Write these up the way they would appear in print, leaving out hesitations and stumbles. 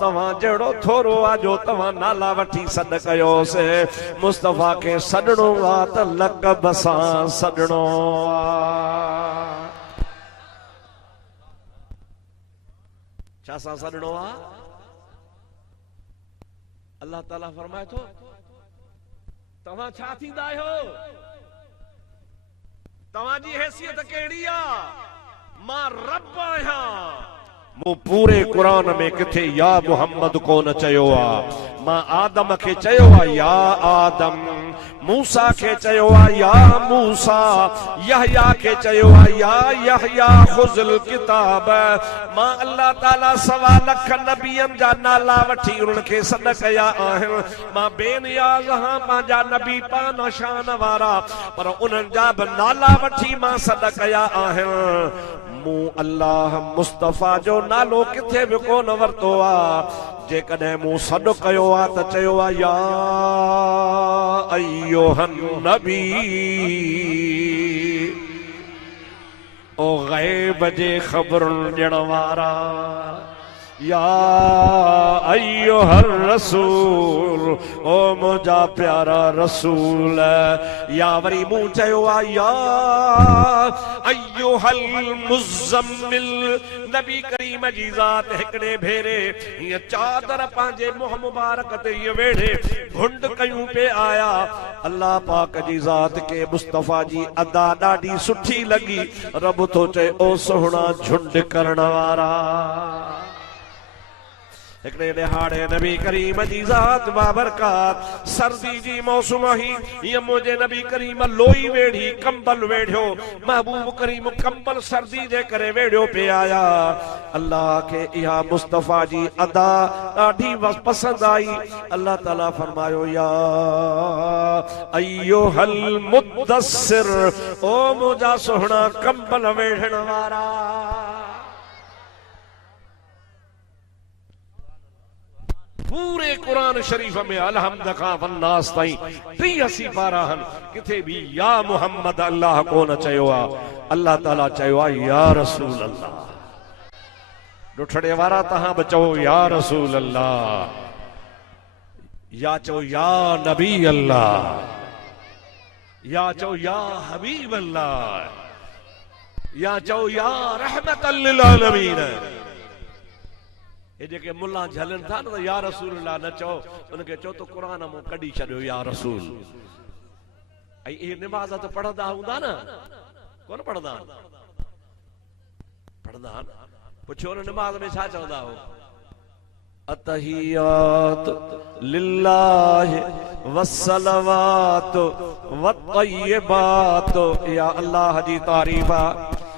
तव्हां जहिड़ो थोरो आ जो तव्हां नाला वठी सॾ कयोसि। मुस्तफ़ा खे सॾणो आ त लक़ब सां सॾणो आ। छा सां सॾणो आ? अल्लाह ताला फरमाए थो तव्हां छा थींदा आहियो? तव्हांजी हैसियत कहिड़ी आ? मां रब आहियां। मूं पूरे कुरान में किथे या मुहम्मद कोन चयो आ। मां आदम खे चयो आ या आदम, मूसा खे चयो आ या मूसा, यहया खे चयो आ या यहया खुज़ल किताब। मां अल्लाह ताला 1.25 लख नबियनि जा नाला वठी उन्हनि खे सॾ कया आहिनि। मां बेनियाज़ हां, पंहिंजा नबी पान शान वारा, पर उन्हनि जा बि नाला वठी मां सॾ कया आहिनि। मूं अल्लाह मुस्तफ़ा जो नालो किथे बि कोन वरतो आ। जेकॾहिं मूं सॾ कयो आ त चयो आ या अय्युहन नबी, ओ ग़ैब जे ख़बरुनि ॾियण वारा, या अय्युहर रसूल, ओ मुंहिंजा प्यारा रसूल। या वरी मूं चयो आ या अय्युहल मुज़म्मिल, नबी करीम जी ज़ात हिकिड़े भेरे हीअ चादर पंहिंजे मुंहुं मुबारक ते हीअ वेढ़े घुंड कयूं पे आया। अल्लाह पाक जी ज़ात खे मुस्तफ़ा जी अदा ॾाढी सुठी लॻी। रब थो चए ओ सोहणा झुंड करण वारा। हिकिड़े ॾिहाड़े नबी करीम जी ज़ात बाबरकात, सर्दी जी मौसम ही, हीअं मुंहिंजे नबी करीम लोई वेढ़ी, कंबल वेढ़ियो। महबूब करीम कंबल सर्दी जे करे वेढ़ियो पे आया। अल्लाह खे इहा मुस्तफ़ा जी अदा ॾाढी पसंदि आई। अल्लाह ताला फरमायो या अय्युहल मुद्दस्सिर, ओ मुंहिंजा सोहणा कंबल वेढ़ण वारा। पूरे कुरान शरीफ में अलहम्द खां वन्नास ताईं 83 पारा आहिनि। किथे भी या मुहम्मद अल्लाह कोन चयो आ। अल्लाह ताला चयो आ या रसूल अल्लाह। ॾुठड़े वारा तहां बि चओ या रसूल अल्लाह, या चओ या नबी अल्लाह, या चओ या हबीब अल्लाह, या चओ या रहमतल लिल आलमीन। ये जेके मुल्ला झलन था न या रसूल अल्लाह न चओ, उनके चओ तो कुरान मो कढी छॾियो या रसूल। ऐं ये नमाज़ त पढ़ंदा हूंदा न, कोन पढ़ंदा? पढ़ंदा पुछो न नमाज़ में छा चवंदा हो? अतहियात लिल्लाहि वस्सलवात वत्तय्यिबात। या अल्लाह जी तारीफ़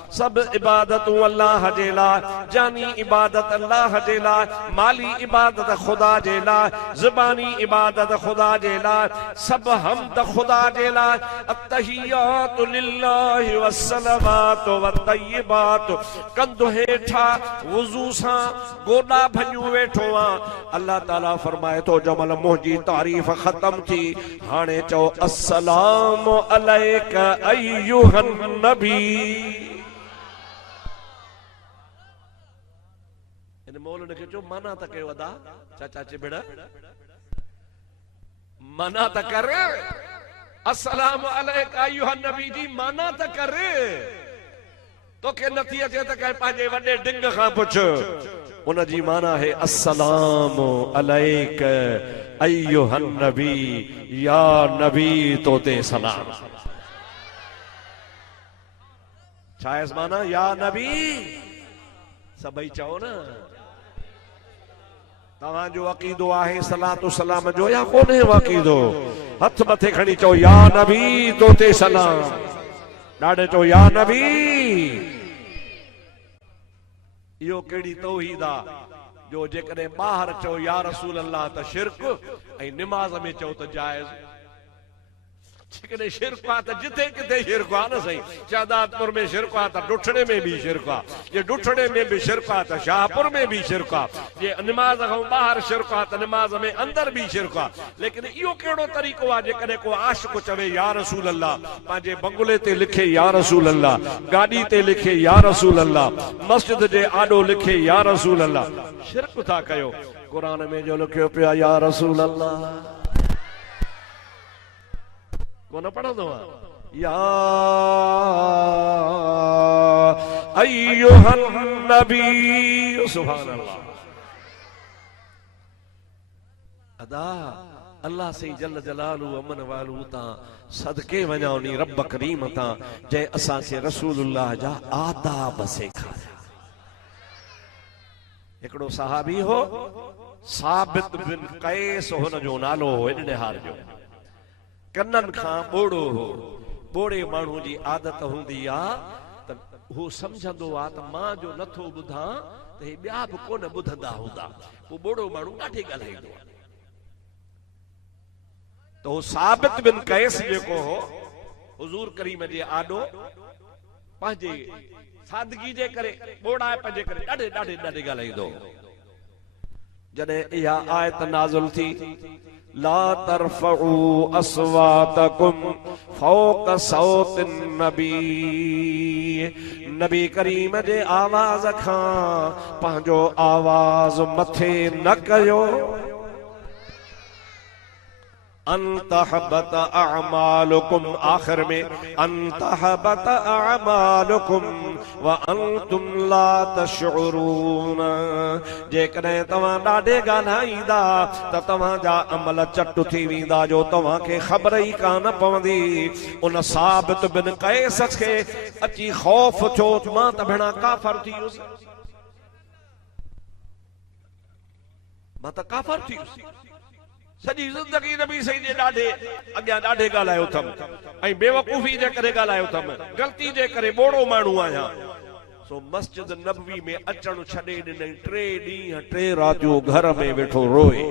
सब इबादतूं अल्लाह जे लाइ, जानी इबादत अल्लाह जे लाइ, माली इबादत खुदा जे लाइ, ज़बानी इबादत खुदा जे लाइ, सब हमद खुदा जे लाइ। अत्तहियातु लिल्लाहि वस्सलवातु वत्तय्यिबात। कंधु हेठा वुज़ू सां गोॾा भञूं वेठो आ। अल्लाह ताला फरमाए थो जमल मुंहिंजी तारीफ़ ख़त्म थी, हाणे चओ अस्सलामु अलैका अय्युहन नबी। मौलवी खे चओ मना त कयो अदा, चाचा चिबड़ मना त कर। अस्सलामु अलैका अय्युहन नबी जी मना त कर। तोखे नथी अचे त कहीं पंहिंजे वॾे डिंग खां पुछ। उन जी माना है अस्सलामु अलैका अय्युहन नबी, या नबी तो ते सलाम। छा है माना? या नबी। सभई चओ न। तव्हांजो अक़ीदो आहे सलातो सलाम जो या कोन्हे अक़ीदो? हथ मथे खणी चओ या नबी तो ते सलाम। ॾाढे चओ या नबी। इहो कहिड़ी तौहीद आ जो जेकॾहिं ॿाहिरि चओ या रसूल अल्लाह त शिरक, ऐं निमाज़ में चओ त जाइज़। जेकॾहिं शिरक आहे त जिथे किथे शिरक आहे न सही। शाहदादपुर में शिरक आहे त ॾुठड़े में बि शिरक आहे। जे ॾुठड़े में बि शिरक आहे त शाहपुर में बि शिरक आहे। जे निमाज़ खां ॿाहिरि शिरक आहे त निमाज़ में अंदर बि शिरक आहे। लेकिन इहो कहिड़ो तरीक़ो आहे जेकॾहिं को आशिक़ चवे या रसूल अल्लाह, पंहिंजे बंगले ते लिखे या रसूल अल्लाह, गाॾी ते लिखे या रसूल अल्लाह, मस्जिद जे आॾो लिखे या रसूल अल्लाह, शिरक था कयो। कुरान में जो लिखियो पिया या रसूल अल्लाह को न पढ़ंदो आहे या अय्युहन नबी सुभान अल्लाह अदा अल्लाह से जल जलालू अमन वालू ता सदके वञाउनी रब करीम ता जै असां के रसूलुल्लाह जा आदाब सेखारिया एकड़ो सहाबी हो साबित बिन कैस हुन जो नालो हो इन हार जो कन्नन खां बोड़ो हो बोड़े माण्हू जी आदत हुंदी आ त हू समझंदो आ त मां जो नथो ॿुधा त हे ॿिया बि कोन ॿुधंदा हूंदा पोइ बोड़ो माण्हू ॾाढे ॻाल्हाईंदो आहे तो साबित बिन कैस जेको हो हुजूर करीम जे आॾो पंहिंजे सादगी जे करे ॿोड़ाए पंहिंजे करे ॾाढे ॾाढे ॾाढे ॻाल्हाईंदो जॾहिं इहा आयत नाज़िल थी ला तरफउ अस्वातकुम फौक सौतिन नबी नबी करीम जे आवाज़ खां पंहिंजो आवाज़ मथे न कयो अंतहबत अअमालुकुम आखिर में अंतहबत अअमालुकुम व अंतुम ला तशउरून जेकॾहिं तव्हां ॾाढे ॻाल्हाईंदा त तव्हां जा अमल चट थी वेंदा जो तव्हां खे ख़बर ई कान पवंदी उन साबित बिन कैस खे अची ख़ौफ़ थियो मां त भेणा काफ़र थी वियुसि मां त काफ़र थी वियुसि सॼी ज़िंदगी नबी सही जे ॾाढे अॻियां ॾाढे ॻाल्हायो अथमि ऐं बेवकूफ़ी जे करे ॻाल्हायो अथमि ग़लती जे करे बोड़ो माण्हू आहियां सो मस्जिद नबवी में अचणु छॾे ॾिनई 3 ॾींहं 3 रातियूं घर में वेठो रोए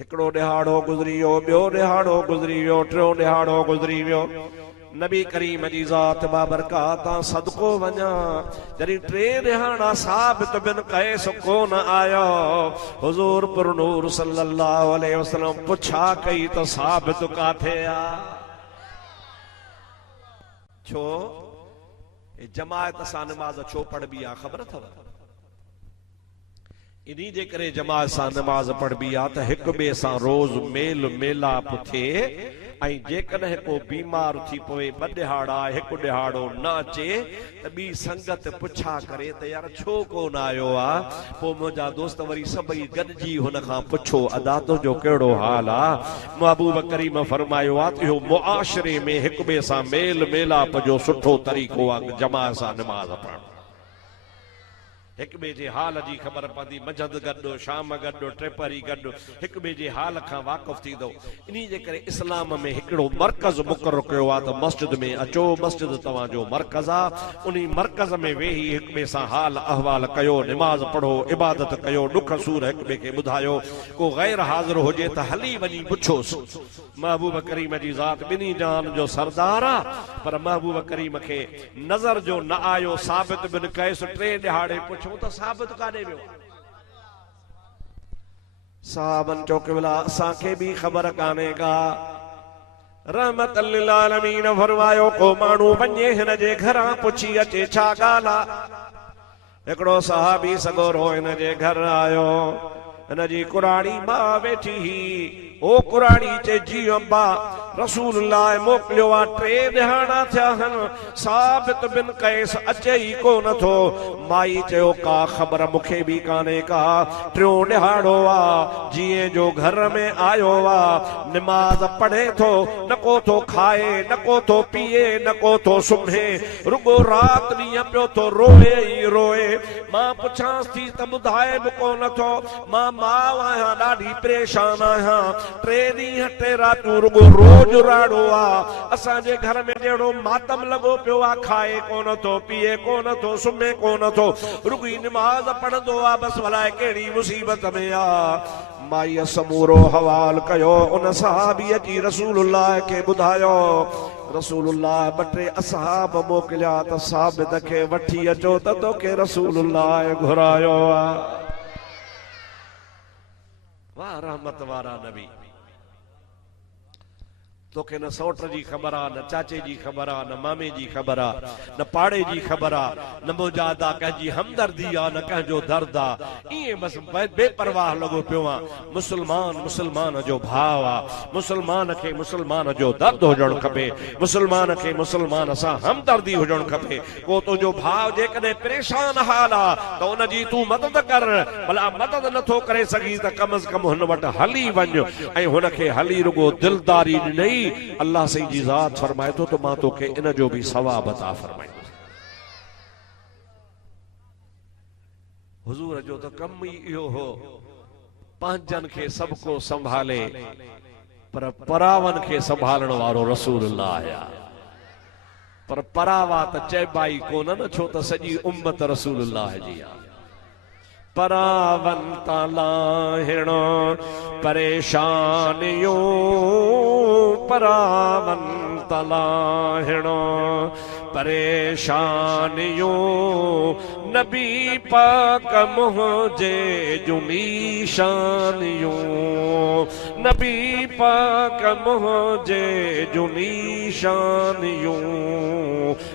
हिकिड़ो ॾिहाड़ो गुज़री वियो ॿियो ॾिहाड़ो गुज़री वियो टियों ॾिहाड़ो गुज़री वियो नबी करीम जी ज़ात बाबरकात सदको वञा जॾहिं 3 ॾिहाड़ा साबित बिन कैस कोन आयो हुजूर पुरनूर सल्लल्लाहु अलैहि वसल्लम पुछा कई त साबित काथे आ छो जमायत सां नमाज छो पढ़बी आ ख़बर अथव इन्ही जे करे जमात सां नमाज पढ़बी आ त हिक ॿिए सां रोज़ मेल मेलाप थिए ऐं जेकॾहिं को बीमार थी पवे 2 ॾिहाड़ा हिकु ॾिहाड़ो न अचे त ॿी संगत पुछा करे त यार छो कोन आयो आहे पोइ मुंहिंजा दोस्त वरी सभई गॾिजी हुन खां पुछो अदा तुंहिंजो कहिड़ो हाल आहे महबूब करीम फरमायो आहे त इहो मुआशिरे में हिक ॿिए सां मेल मेलाप जो सुठो तरीक़ो आहे जमात सां नमाज़ पढ़णु हिक ॿिए जे हाल जी ख़बर पवंदी मंझंद गॾु शाम गॾु टिपरी गॾु हिक ॿिए जे हाल खां वाक़ुफ़ थींदो इन जे करे इस्लाम में हिकिड़ो मर्कज़ मुक़ररु कयो आहे त मस्जिद में अचो मस्जिद तव्हांजो मर्कज़ आहे उन मर्कज़ में वेही हिक ॿिए सां हाल अहवाल कयो निमाज़ पढ़ो इबादत कयो ॾुख सूर हिक ॿिए खे ॿुधायो को गैर हाज़िर हुजे त हली वञी पुछोसि महबूब करीम जी ज़ात ॿिन्ही जान जो सरदार आहे पर महबूब करीम खे नज़र जो न आयो साबित बिन कैस 3 ॾिहाड़े तो साबित काॾे वियो साहबन चौकविला असांखे बि ख़बर कान्हे का रहमत लिल आलमीन फरमायो को माण्हू वञे हिन जे घरां पुछी अचे छा ॻाल्हि आहे हिकिड़ो सहाबी सगोरो हिन जे घर आयो हिन जी कुराड़ी मां वेठी ही ओ कुराड़ी चे जी अब्बा रसूल अल्लाह मोकिलियो आहे 3 ॾिहाड़ा थिया आहिनि साबित बिन कैस अचे ई कोन थो माई चयो का ख़बर मूंखे बि कान्हे का 3 ॾिहाड़ो आहे जीअं जो घर में आयो आहे निमाज़ पढ़े थो न को थो खाए न को थो पीए न को थो सुम्हे रुगो राति ॾींहं पियो थो रोए ई रोए मां पुछांसि थी त ॿुधाए बि कोन थो मां माउ आहियां ॾाढी परेशान आहियां 3 ॾींहं 3 रातियूं रुगो रोज़ राड़ो आ असांजे घर में जहिड़ो मातम लॻो पियो आहे खाए कोन थो पीए कोन थो सुम्हे कोन थो रुगो निमाज़ पढ़ंदो आहे बसि भला कहिड़ी मुसीबत में आहे माईअ समूरो हवाल कयो उन सहाबी अची रसूलुल्लाह खे ॿुधायो रसूलुल्लाह 2-3 असहाब मोकिलिया त साबित खे वठी अचो त तोखे रसूलुल्लाह घुरायो आहे वाह रहमत वारा नबी तोखे न सौट जी ख़बर आ, न चाचे जी ख़बर आ, न मामे जी ख़बर आ, न पाड़े जी ख़बर आ, न मुजादा कंहिंजी हमदर्दी आ, न कंहिंजो दर्द आ। इएं बस बेपरवाह लॻो पियो आ। मुसलमान मुसलमान जो भाव आ। मुसलमान खे मुसलमान जो दर्द हुजणु खपे। मुसलमान खे मुसलमान सां हमदर्दी हुजणु खपे। को तुंहिंजो भाव जेकॾहिं परेशान हाल आ त उन जी तूं मदद कर। भला मदद नथो करे सघी त कम अज़ कम हुन वटि हली वञ ऐं हुनखे हली रुगो दिलदारी ॾिनई। अल्लाह सही जी ज़ात फरमाए तो तो मां तोखे इन जो भी सवाब अता फरमाईंदुसि। हुजूर जो तो कम ही इहो हो, पंहिंजनि खे सभु को संभाले पर परावन खे संभालण वारो रसूलुल्लाह आया। पर परावा त चइबा ई कोन न, छो त सॼी उम्मत रसूलुल्लाह जी आ। परावन तालाहिणो परेशानियों, परावन तालाहिणो परेशानियों, नबी पाक मुझे जुनीशानियों, नबी पाक मुझे जुनीशानियों,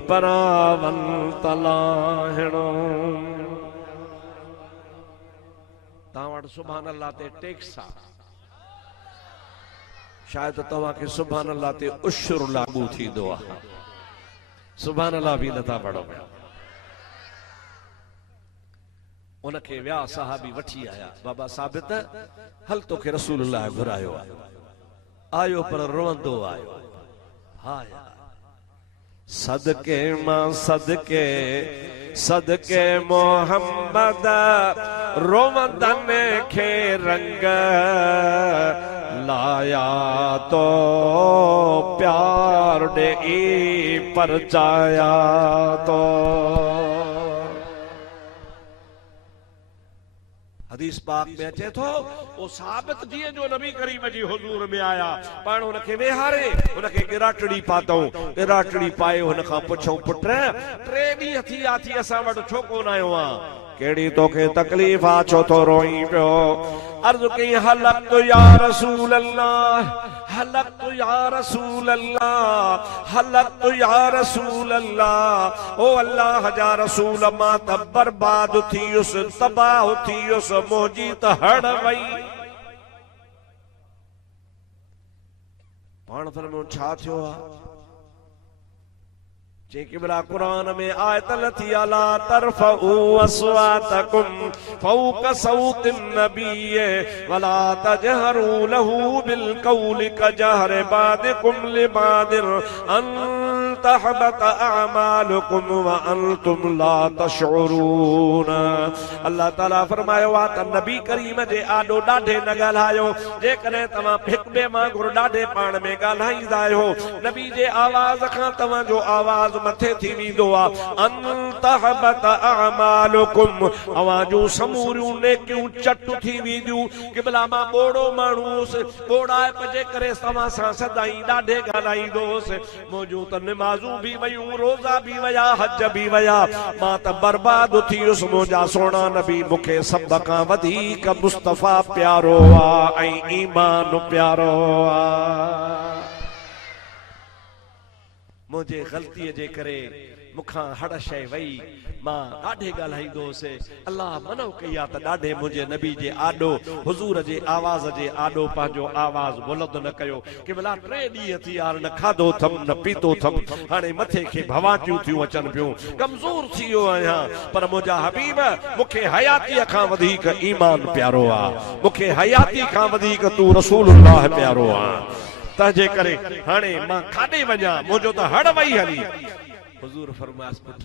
परावन तालाहिणो। तव्हां सुभान अल्लाह ते टैक्स आ, शायद तव्हां खे सुभान अल्लाह ते उशुर लागू थींदो आहे। सुभान अल्लाह भी नथा पढ़ो पिया। उनखे विया सहाबी वठी आया, बाबा साबित हल तोखे रसूलुल्लाह घुरायो आहे। आयो पर रोंदो आयो। हा यार सदके मां सदके सदके मोहम्मद रोवंदन खे रंग लाया तो प्यार दे परचाया तो। हदीस पाक में अचे थो ओ साबित जीअं जो नबी करीम जी हुजूर में आया, पाण उनखे वेहारे उनखे गिराटड़ी पातऊं। गिराटड़ी पाए हुन खां पुछऊं, पुट 3 ॾींहं थी विया थी असां वटि छो कोन आयो आ? केड़ी तोखे तकलीफ़ आ, छो तो रोई पियो? अर्ज़ कई हलक या रसूल अल्लाह, हलक या रसूल अल्लाह, हलक या रसूल अल्लाह। ओ अल्लाह जा रसूल मां त बर्बाद थियुस, तबाह थियुस, मोजी त हड़ वई। पाण फरमायो छा थियो आ? जेकिबला कुरान में आयत लथी अला तरफउ अस्वातकुम फौक सौतिन नबी वला तजहरू लहू बिल कौल कजहर बादिकुम लिबादिर अन तहबत अमालुकुम व अंतुम ला तशउरून। अल्लाह ताला फरमायो आ त नबी करीम जे आडो ॾाढे न ॻाल्हायो। जेकॾहिं तव्हां हिक ॿिए वांगुरु ॾाढे पाण में ॻाल्हाईंदा आहियो, नबी जे आवाज़ खां तव्हां जो आवाज़ मथे थी वेंदो आहे। अंतहबत अमालुकुम अवाजूं समूरियूं नेकियूं चट थी वेंदियूं। क़िबला मां बोड़ो माण्हूस बोड़ाए पजे करे तव्हां सां सदाई ॾाढे ॻाल्हाईंदोसि। मुंहिंजूं त निमाज़ूं भी वयूं, रोज़ा भी वया, हज भी वया, मां त बर्बाद थियुसि। मुंहिंजा सोना नबी मूंखे सभ खां वधीक मुस्तफ़ा प्यारो आ ऐं ईमान प्यारो आ। मुझे गलती जे करे मुखां हड़ शय वई, मां ॾाढे ॻाल्हाईंदोसि। अल्लाह मनो कई आहे त ॾाढे मुंहिंजे नबी जे आॾो हुजूर जे आवाज़ जे आॾो पंहिंजो आवाज़ बुलंद न कयो। कि भला 3 ॾींहं थी यार न खाधो थम न पीतो थम, हाणे मथे खे भवाटियूं थियूं अचनि पियूं, कमज़ोर थी वियो आहियां। पर मुंहिंजा हबीब मूंखे हयातीअ खां वधीक ईमान प्यारो आहे, मूंखे हयाती खां वधीक तू रसूलुल्लाह प्यारो आहे। तंहिंजे करे हाणे मां काॾे वञा, मुंहिंजो त हड़ वई हली। हुजूर फरमायस, पुट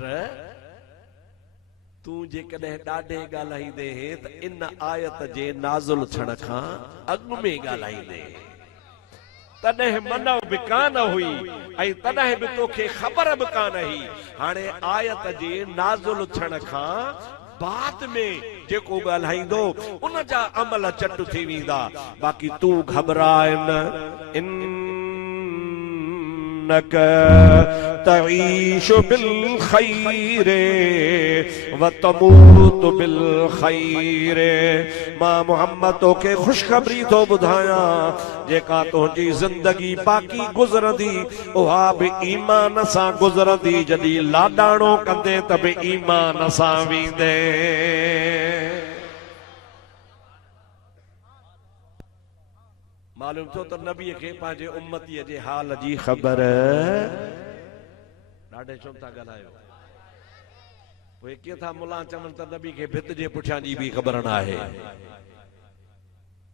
तूं जेकॾहिं ॾाढे ॻाल्हाईंदे त इन आयत जे नाज़ुल थियण खां अॻु में ॻाल्हाईंदे, तॾहिं मनव बि कान हुई ऐं तॾहिं बि तोखे ख़बर बि कान हुई। हाणे आयत जे नाज़ुल थियण खां बाद में जेको ॻाल्हाईंदो उन जा अमल चट थी वेंदा। बाक़ी तू घबराए न। इन्नक तईश बिल खैरे व तमूत बिल खैरे। मां मोहम्मद तोखे खुशखबरी तो बुधाया जेका तुझी जिंदगी बाकी गुजरंदी उहा भी ईमान सां गुजरंदी। जदी लाडाणो कंदे त भी ईमान सां वींदे। मालूम थो त नबी के पंहिंजे उम्मतीअ जे हाल जी ख़बर ॾाढे चोन था ॻाल्हायो। पोइ कीअं था मुला चवनि त नबी के भित जे पुठियां जी बि ख़बर न आहे।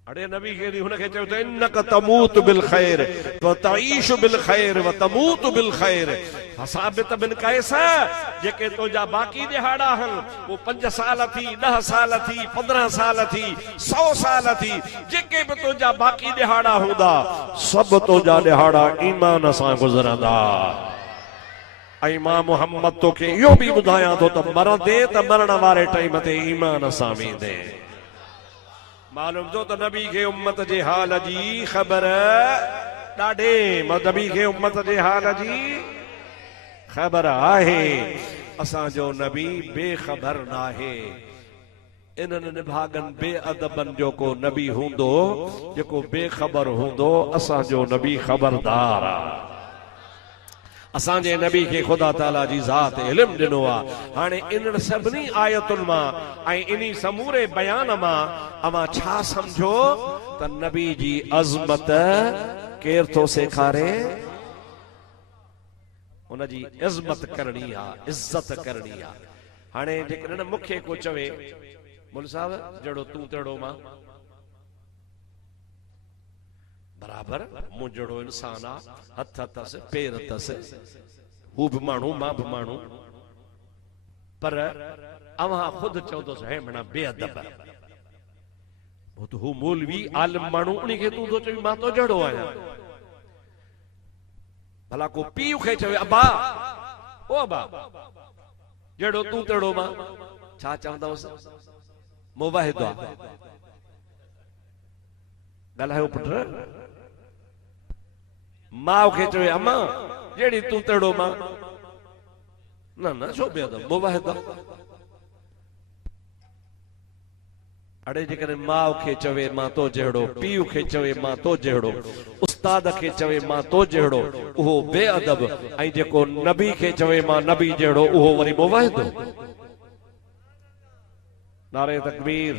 अड़े नबी के हुनखे चयो त इन्नक तमूत बिल खैर व तईश बिल खैर व तमूत बिल खैर। साबित बिन कैस जेके तुंहिंजा बाक़ी दिहाड़ा आहिनि वो 5 साल थी 10 साल थी 15 साल थी 100 साल थी जेके भी तुंहिंजा बाक़ी दिहाड़ा हूंदा सब तुंहिंजा दिहाड़ा ईमान सां गुज़रंदा। ऐं मां मोहम्मद तोखे इहो बि ॿुधायां थो त मरंदे त मरण वारे टाइम ते ईमान सां वेंदे। मालूम थो त नबी खे उम्मत जे हाल जी ख़बर ॾाढे नबी खे उम्मत जे हाल जी ख़बर आहे। असांजो नबी बेख़बर न आहे। इन्हनि निभागनि बेअदबनि जो को नबी हूंदो जेको बेख़बर हूंदो। असांजो नबी ख़बरदार आहे। असांजे नबी के खुदा ताला जी ज़ात इल्म ॾिनो आहे। हाणे इन सभिनी आयतुनि मां ऐं इन्ही समूरे बयान मां अवां छा समझो त नबी जी अज़मत केर थो सेखारे। उन जी इज़्मत करणी आहे इज़्ज़त करणी आहे। हाणे जेकॾहिं मूंखे को चवे मुल साहब जहिड़ो तूं तहिड़ो मां बराबर मूं जहिड़ो इंसान आहे हथ अथसि पेर अथसि हू बि माण्हू मां बि माण्हू। पर अवां ख़ुदि चवंदोसि हे मना बेअदब हू मौलवी आलिम माण्हू उन खे तूं थो चवी मां तो जहिड़ो आहियां। भला को पीउ खे चवे अबा ओ अबा जहिड़ो तूं तहिड़ो मां छा चवंदवसि मुवाहिद आहे। ॻाल्हायो पुट। माउ खे चवे अम्मा जहिड़ी तूं तहिड़ो मां न न छो बेअदब मुवाहिद आहे। अड़े जेकॾहिं माउ खे चवे मां तो जहिड़ो पीउ खे चवे मां तो जहिड़ो उस्ताद खे चवे मां तो जहिड़ो उहो बेअदब। ऐं जेको नबी खे चवे मां नबी जहिड़ो उहो वरी मुवाहिद। नारे तकबीर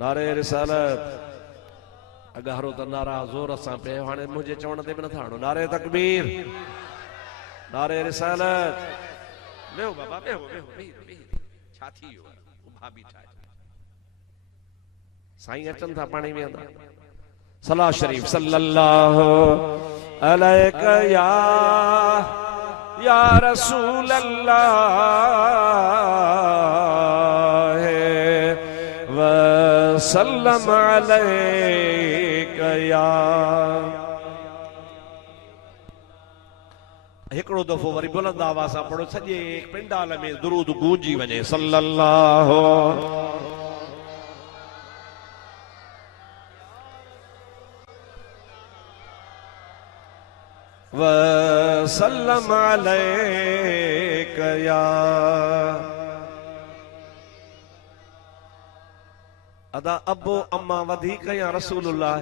नारे रिसालत। अगारो त नारा ज़ोर सां पे हाणे मुंहिंजे चवण ते बि नथा हणो। नारे तकबीर नारे रिसालत। वेहो बाबा वेहो वेहो छा थी वियो उभा बीठा साईं अचनि था पाणी वेहंदा। सलाह शरीफ सल्लल्लाहु अलैका या रसूल अल्लाह व सल्लम अलैका या। हिकिड़ो दफ़ो वरी बुलंद आवाज़ सां पढ़ो सॼे पिंडाल में दुरूद गूंजी वञे। सल्लल्लाहु वसल्लम अलैका या। अदा अबो अम्मा वधीक या रसूलुल्लाह।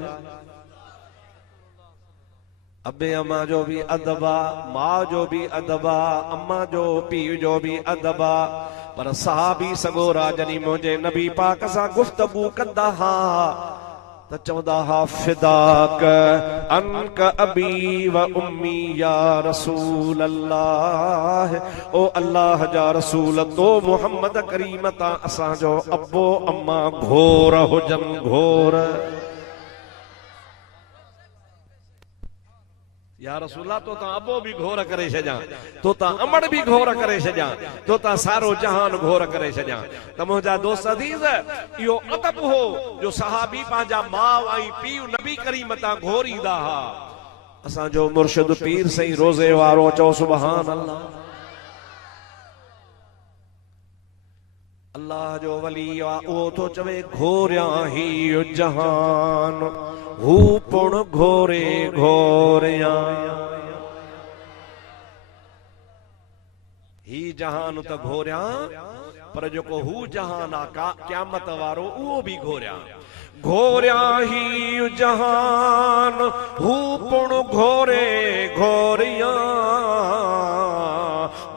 अबे अम्मा जो भी अदबा माँ जो भी अदबा अम्मा जो पीउ जो भी अदबा। पर सहाबी सगोरा जनी मुझे नबी पाक सां गुफ्तगू कंदा हा त चवंदा हा फिदाक अनक अबी व उम्मी या रसूल अल्लाह। ओ अल्लाह जा रसूल तो मुहम्मद करीम ता असांजो अबो अम्मा घोर हुजन घोर। या रसूला तो ता अबो भी घोर करे छजा तो ता अमड़ भी घोर करे छजा तो ता सारो जहान घोर करे छजा। त मुंहिंजा दोस्त अज़ीज़ इहो अदब हो जो सहाबी पंहिंजा माउ ऐं पीउ नबी करीम तां घोरींदा हा। असांजो मुर्शिद पीर सही रोज़े वारो चओ सुभान अल्लाह। अल्लाह जो वली उहो तो चवे घोरिया ही जहान हू पुण घोरे घोरिया। जहान त घोरिया पर जेको हू जहान आ क़यामत वारो उहो भी घोरिया घोरिया ही जहान हू पुण घोरे घोरिया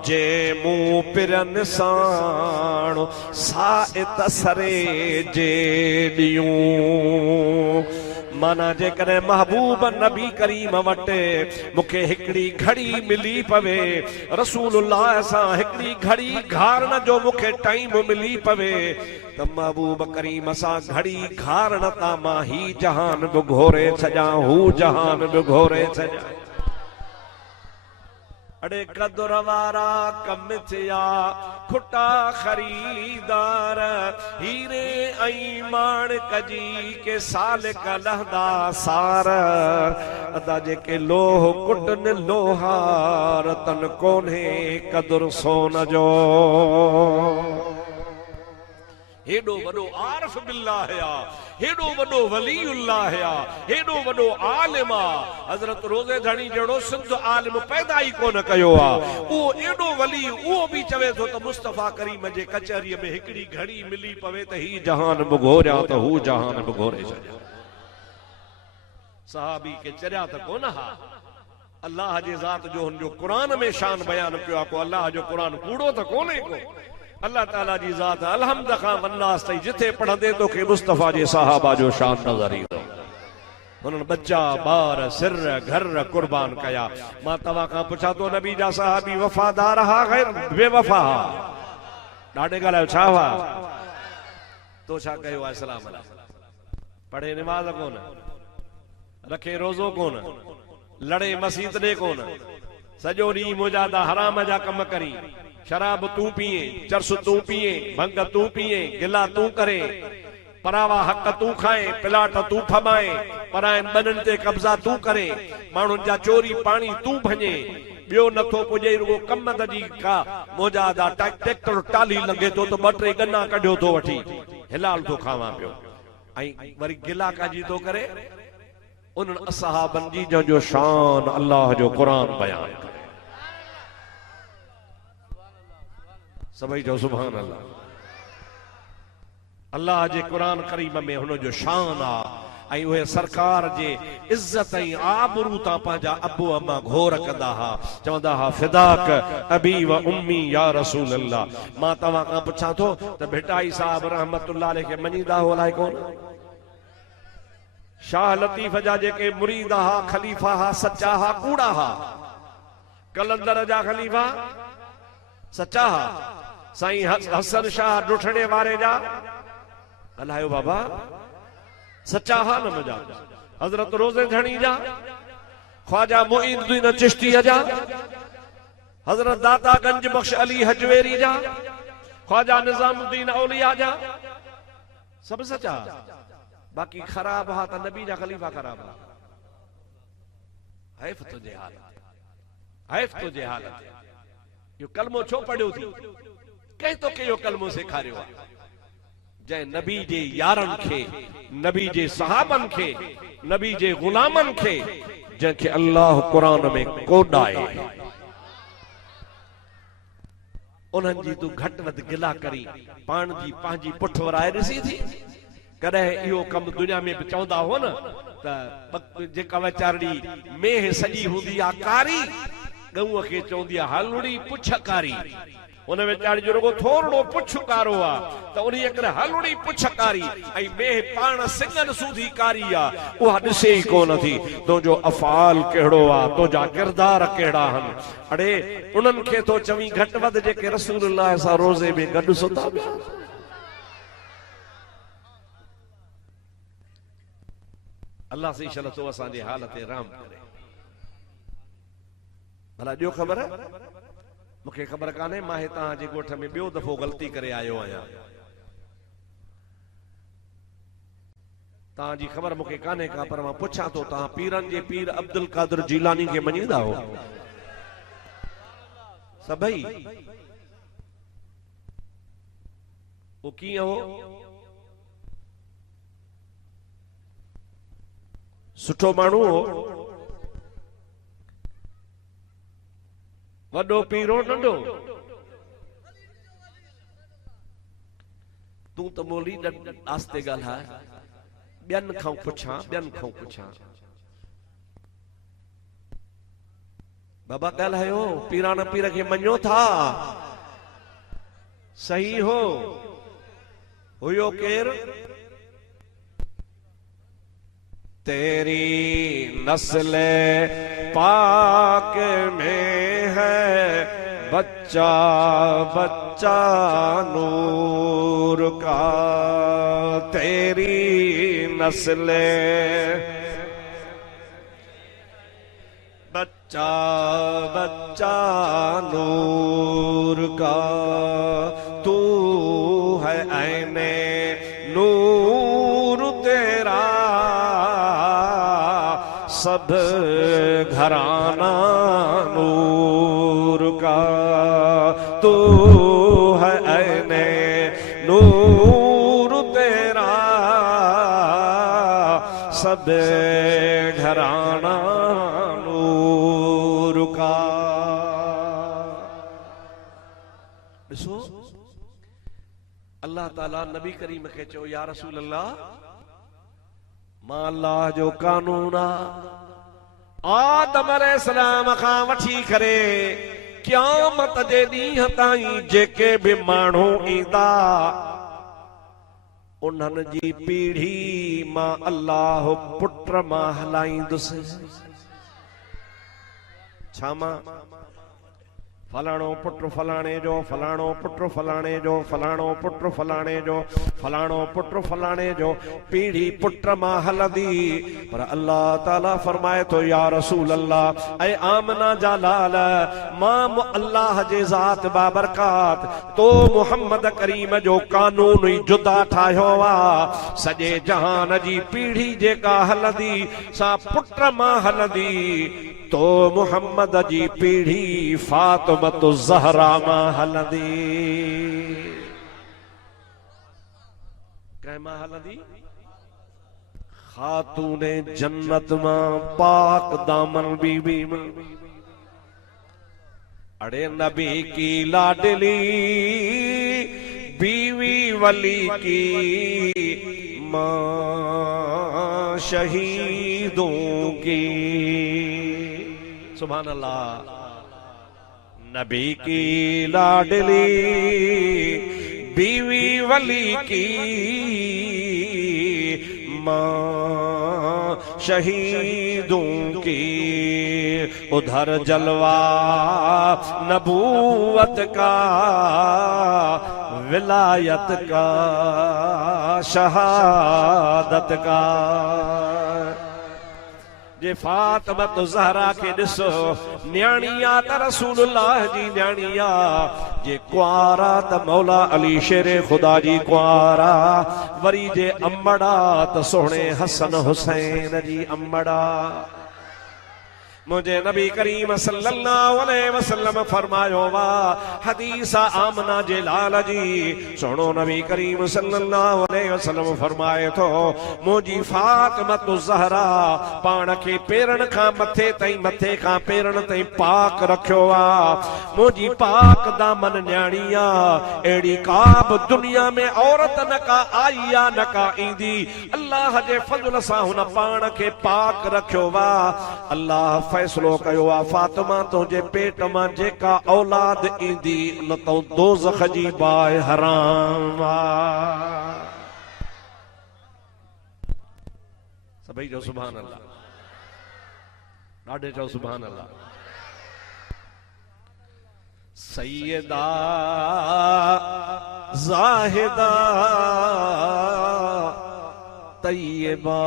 जे मुंह पिरन साण साइत सरे जे दियूं माना जेकॾहिं महबूब नबी करीम वटि मूंखे हिकिड़ी घड़ी मिली पवे रसूलुल्लाह सां हिकिड़ी घड़ी घारण जो मूंखे टाइम मिली पवे त महबूब करीम सां घड़ी घारण तां मां ही जहान बि घोरे छॾियां हू जहान बि घोरे छॾियां अड़े कदुर वारा कम थिया खुटा खरीदार हीरे ऐं माणक जी के साल कलहदा सार अदा जेके लोह कुटन लोहार तन कोन्हे कदुर सोन जो हेडो वडो आरिफ बिल्लाह या हेडो वडो वलीउल्लाह या हेडो वडो आलिम आ हजरत रोज़े धणी जड़ो सिंध आलिम पैदा ही कोन कयो आ वो एडो वली वो भी चवे तो त मुस्तफा करीम जे कचहरी में हिकड़ी घड़ी मिली पवे त ही जहान बघोरिया त हू जहान बघोरे छॾिया सहाबी के चरिया त कोन हा अल्लाह जे ज़ात जो हुन जो कुरान में शान बयान कयो को अल्लाह जो कुरान कूड़ो त कोने को अल्लाह ताला जी ज़ात अलहम्द खां वन्नास ताईं जिथे पढ़ंदे तो के मुस्तफा जे सहाबा जो शान नजर ईंदो उन्हनि बच्चा बार सिर घर कुर्बान कया मां तव्हां खां पुछां तो नबी जा सहाबी वफादार हा गैर बेवफा हा ॾाढे ॻाल्हायो छा हुआ तो छा कयो आहे सलाम पढ़े निमाज़ कोन रखे रोज़ो कोन लड़े मसीत ॾे कोन सॼो ॾींहुं मुजादा हराम जा कम करी शराब तू पिए चरस तू पिए भंग तू पिए गिला तू करे परावा हक तू खाए पिलाट तू फमाए परायन बनन ते कब्जा तू करे माण्हुनि जा चोरी पानी तू भञे ॿियो नथो पुॼे रुगो कम जी का मोजादा ट्रैक्टर टाली लंघे तो ॿ टे गन्ना कढियो तो वठी हिलाल तो खावां पियो ऐं वरी गिला काजी तो करे उन्हनि असहाबन जी जो शान अल्लाह जो कुरान बयान करे सभई जो सुभान अल्लाह अल्लाह जे कुरान करीम में हुन जो शान आ ऐं उहे सरकार जे इज्जत ऐं आबरू तां पंहिंजा अबू अम्मा घोर कंदा हा चवंदा हा फिदाक अबी व उम्मी या रसूल अल्लाह मां तव्हां खां पुछां थो त भिटाई साहब रहमतुल्लाह अलैहि खे मञीदा हो अलाए कोन शाह लतीफ जा जेके मुरीद हा खलीफा हा सच्चा हा कूड़ा हा कलंदर जा खलीफा सच्चा हा साईं हसन शाह डुठड़े वारे जा अलायो बाबा सच्चा हा न मजा हजरत रोज़े धणी जा ख्वाजा मुईनुद्दीन चिश्ती जा हजरत दाता गंज बख्श अली हजवेरी जा ख्वाजा निजामुद्दीन औलिया जा सब सच्चा बाकी खराब हा त नबी जा खलीफा खराब हा हैफ तुझे हालत हैफ तुझे हालत यो कलमो छो पढ़ियो थी कहीं तो के यो कलमो सेखारियो आहे जै नबी जे यारन खे नबी जे सहाबन खे नबी जे गुलामन खे जंहिंखे अल्लाह कुरान में कोडाए उन्हनि जी तू घट वध गिला करी पाण जी पंहिंजी पुठ वराए ॾिसी थी कॾहिं इहो कम दुनिया में बि चवंदा हो न त जेका वीचारड़ी मेह सॼी हूंदी आहे कारी गऊं खे चवंदी आहे हलुड़ी पुछ कारी उन वीचारी जो रुगो थोरो पुछ कारो आहे त उन करे हलुड़ी पुछ कारी ऐं मेह पाण सिंगन सूधी कारी आहे उहा ॾिसे ई कोन थी तुंहिंजो अफ़ाल कहिड़ो आहे तुंहिंजा किरदार कहिड़ा आहिनि अड़े उन्हनि खे तो चवी घटि वधि जेके रसूलुल्लाह सां रोज़े में गॾु सुता पिया अल्लाह से इंशाअल्लाह तो असांजे हाल ते राम करे भला ॾियो ख़बर मूंखे ख़बर कान्हे मां हितां जे ॻोठ में ॿियो दफ़ो ग़लती करे आयो आहियां तव्हांजी ख़बर मूंखे कान्हे का पर मां पुछां थो तव्हां पीरनि जे पीर अब्दुल कादिर जीलानी खे मञींदा हो सभई वो कीअं हो सुठो माण्हू हो वॾो पीरो नंढो तू तो मोली आस्ते ॻाल्हाए ॿियनि खां पुछां बाबा ॻाल्हायो पीरान पीर खे मञो था सही हो हुयो केर तेरी नस्ल पाक में है बच्चा बच्चा नूर का तेरी नस्ल बच्चा बच्चा नूर का तू है ऐने नूर तेरा सब घराना नूर का तू है ऐने नूर तेरा सब घराना नूर का। ॾिसो अल्लाह ताला नबी करीम खे चयो या रसूल अल्लाह मां अल्लाह जो कानून आदम अलैहिस्सलाम खां वठी करे क़यामत जे ॾींहं ताईं जेके बि माण्हू ईंदा उन्हनि जी पीढ़ी मां अल्लाह पुट मां हलाईंदुसि छा मां फलाणो पुट फलाणे जो फलाणो पुट फलाणे जो फलाणो पुट फलाणे जो फलाणो पुट फलाणे जो पीढ़ी पुट मां हलंदी पर अल्लाह ताला फरमाए तो या रसूल अल्लाह ऐ आमना जा लाल मां अल्लाह जे ज़ात बाबरकात तो मुहम्मद करीम जो कानून ई जुदा ठाहियो आहे सॼे जहान जी पीढ़ी जेका हलंदी सा पुट मां हलंदी तो मुहम्मद जी पीढ़ी फातिमतु ज़हरा मां हलंदी कंहिं मां हलंदी खातूने जन्नत मां पाक दामन बीबी मां अड़े नबी की लाडली बीवी वली की मां शहीदों की सुभान अल्लाह नबी की लाडली बीवी वली की मां शहीदों की उधर जलवा नबूवत का विलायत का शहादत का जे फातिमतु ज़हरा के ॾिसो न्याणिया त रसूलुल्लाह जी न्याणिया जे कुआरा त मौला अली शेरे खुदा जी कुआरा वरी जे अम्मड़ा त सोहणे हसन हुसैन जी अम्मड़ा मुझे नबी करीम सल्लल्लाहु अलैहि वसल्लम फरमायो वा हदीस आमना जे लाल जी सुनो नबी करीम सल्लल्लाहु अलैहि वसल्लम फरमाए तो मुझी फातिमतु ज़हरा पाण के पेरन खां मथे ताईं मथे खां पेरन ताईं पाक रखियो आ मुझी पाक दामन न्याणिया एड़ी का बि दुनिया में औरत न का आई या न का ईंदी अल्लाह जे फज़ल सां हुन पाण के पाक रखियो वा अल्लाह फैसलो कयो आ फातिमा तुंहिंजे पेट मां जेका औलाद ईंदी न तो दोज़ख जी बाहि हराम आ सभई जो सुभान अल्लाह ॾाढे चओ सुभान अल्लाह सैयदा ज़ाहिदा तैयबा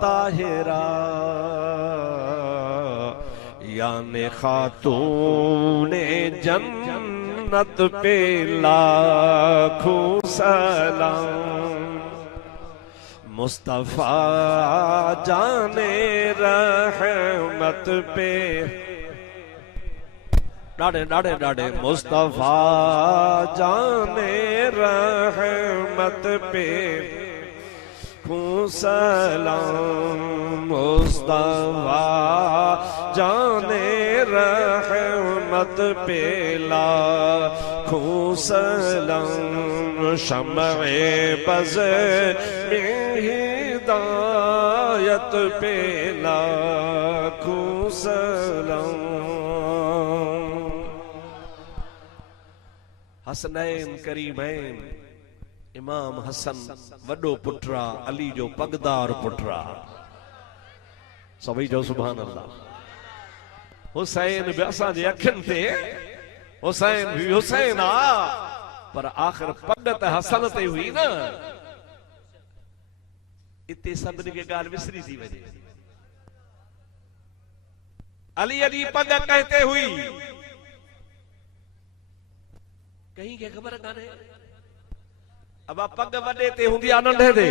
ताहिरा याने खातूने जन्नत पे लाखों सलाम मुस्तफा जाने रहमत पे डाडे डाडे डाडे मुस्तफा जाने रहमत पे सलाम मुस्तफा जाने रहमत पे लाखों सलाम शम्ए बज़ में हिदायत पे लाखों सलाम। हसनैन करीमैन इमाम हसन वडो पुटरा अली जो पगदार पुटरा सभी जो सुभान अल्लाह। हुसैन भी असां जे अखियुनि ते हुसैन भी हुसैन आ पर आखिर पग त हसन ते हुई न। इते सभिनी खे ॻाल्हि विसरी थी वञे। अली जी पग कहते हुई कहीं खे ख़बर कान्हे। अब पग वॾे ते हूंदी आहे नंढे ते।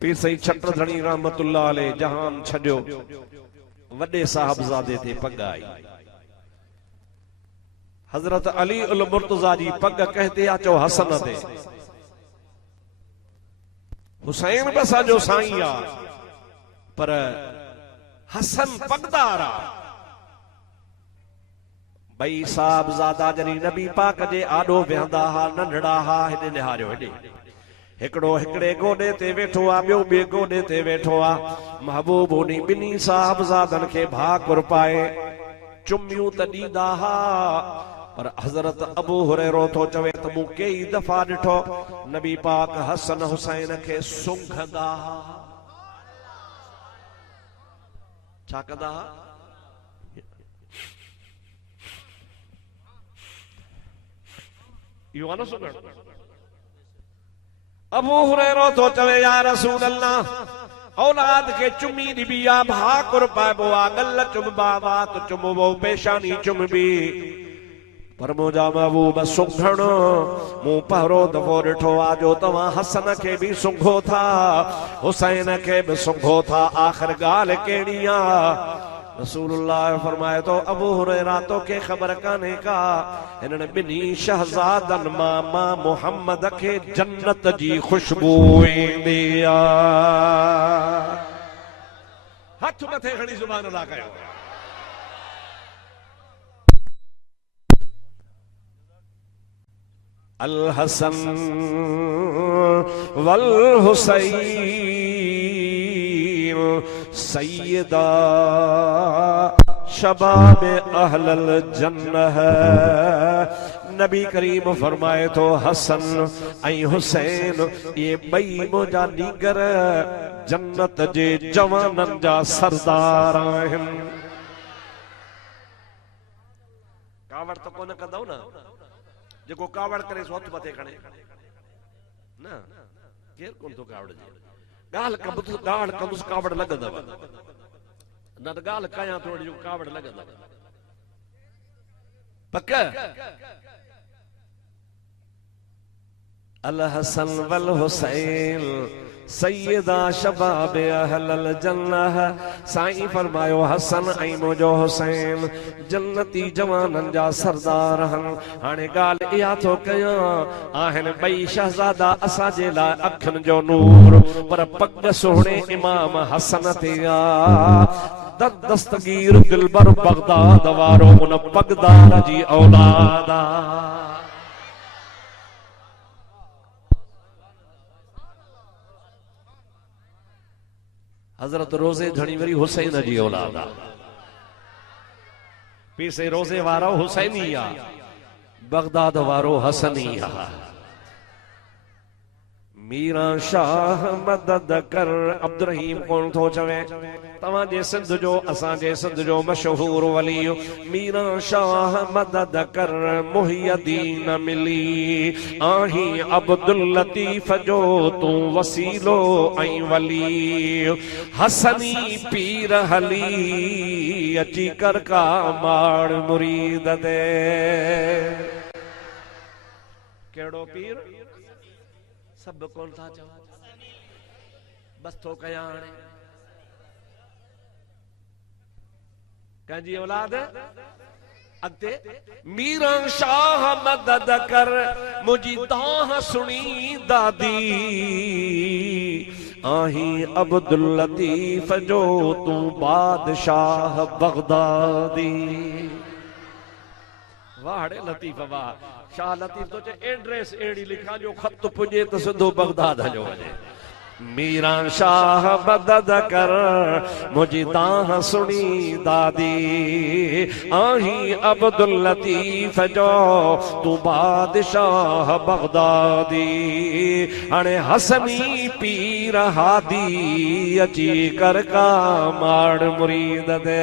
पीर सईं छत्रधणी रहमतुल्लाह अलैह जहान छॾियो वॾे साहबजादे ते पग आई। हजरत अली उल मुर्तजा जी पग कहते अचो हसन ते। हुसैन बि असांजो साईं आ पर हसन पगदार आ। भई साहबजादा जॾहिं नबी पाक जे आॾो वेहंदा हा नंढड़ा हा हेॾे निहारियो हेॾे हिकिड़ो हिकिड़े गोॾे ते वेठो आ ॿियो ॿिए गोॾे ते वेठो आ। महबूब उन्ही ॿिन्ही साहबजादनि खे भाकुर पाए चुमियूं त ॾींदा हा पर हज़रत अबू हुरैरो थो चवे त मूं कई दफ़ा ॾिठो नबी पाक हसन हुसैन खे सुंघंदा हा। छा कंदा हा? इहो आहे न सुञाण। अबू हुरैरो थो चवे या रसूल अल्लाह औलाद के चुमी ॾिबी आ भाकुर पाइबो आ गल चुमबा वात चुमबो पेशानी चुमबी पर मुंहिंजा महबूब सुंघण मूं पहिरो दफ़ो ॾिठो आ जो तव्हां हसन खे बि सुंघो था हुसैन खे बि सुंघो था आख़िर ॻाल्हि कहिड़ी आ? रसूलुल्लाह फरमाए तो अबू हुरैरा तो के ख़बर कान्हे का इन्हनि ॿिन्ही शहज़ादनि मां मुहम्मद खे जन्नत जी खुशबू ईंदी आ। हथ मथे खणी सुभान अल्लाह कयो। अल हसन वल हुसैन सैयदा शबाब अहलल जन्नह। नबी करीम फरमाए तो हसन ऐं हुसैन ये ॿई मुंहिंजा नीगर जन्नत जे जवाननि जा सरदार आहिनि। कावड़ तो कोन कंदव न जेको कावड़ करे सो हथ मथे खणे न केर कोन तो कावड़ जे ॻाल्हि कंदुसि कावड़ लॻंदव न त ॻाल्हि कयां थोरी जो कावड़ लॻंदव पक। अल हसन वल हुसैन सैयदा शबाब अहलल जन्नह। साईं फरमायो हसन ऐं मुंहिंजो हुसैन जन्नती जवाननि जा सरदार आहिनि। हाणे ॻाल्हि इहा थो कयां आहिनि ॿई शहज़ादा असांजे लाइ अखियुनि जो नूर पर पग सुहिणे इमाम हसन ते आ। दस्तगीर दिलबर बगदाद वारो उन पगदार जी औलाद आ। हजरत रोज़े धणी वरी हुसैन जी औलाद आ। पीसे रोज़े वारो हुसैनी आ बगदाद वारो हसनी आ। मीरा शाह मदद कर अब्दुल रहीम कौन थो चवे तव्हांजे सिंध जो असांजे सिंध जो मशहूर वली मीरा शाह मदद कर मुहियदीन मिली आही अब्दुल लतीफ जो तूं वसीलो ऐं वली हसनी पीर हली अची कर का माड़ मुरीद दे। केड़ो पीर सब कौन था चवा बस तो कया हाणे कंहिंजी औलाद अॻिते मीरा शाह मदद कर मुंहिंजी दाह सुणी दादी आही अब्दुल लतीफ जो तूं बादशाह बगदादी। वाहड़े लतीफ़ वाह। शाह लतीफ़ तो चे एड्रेस एड़ी लिखा जो खत पुजे तो सिधो बगदाद हलियो वञे। मीरा शाह मदद कर मुझी दाह सुनी दादी आही अब्दुल लतीफ जो तू बादशाह बगदादी हणे हसनी पीर हादी अची कर का माड़ मुरीद दे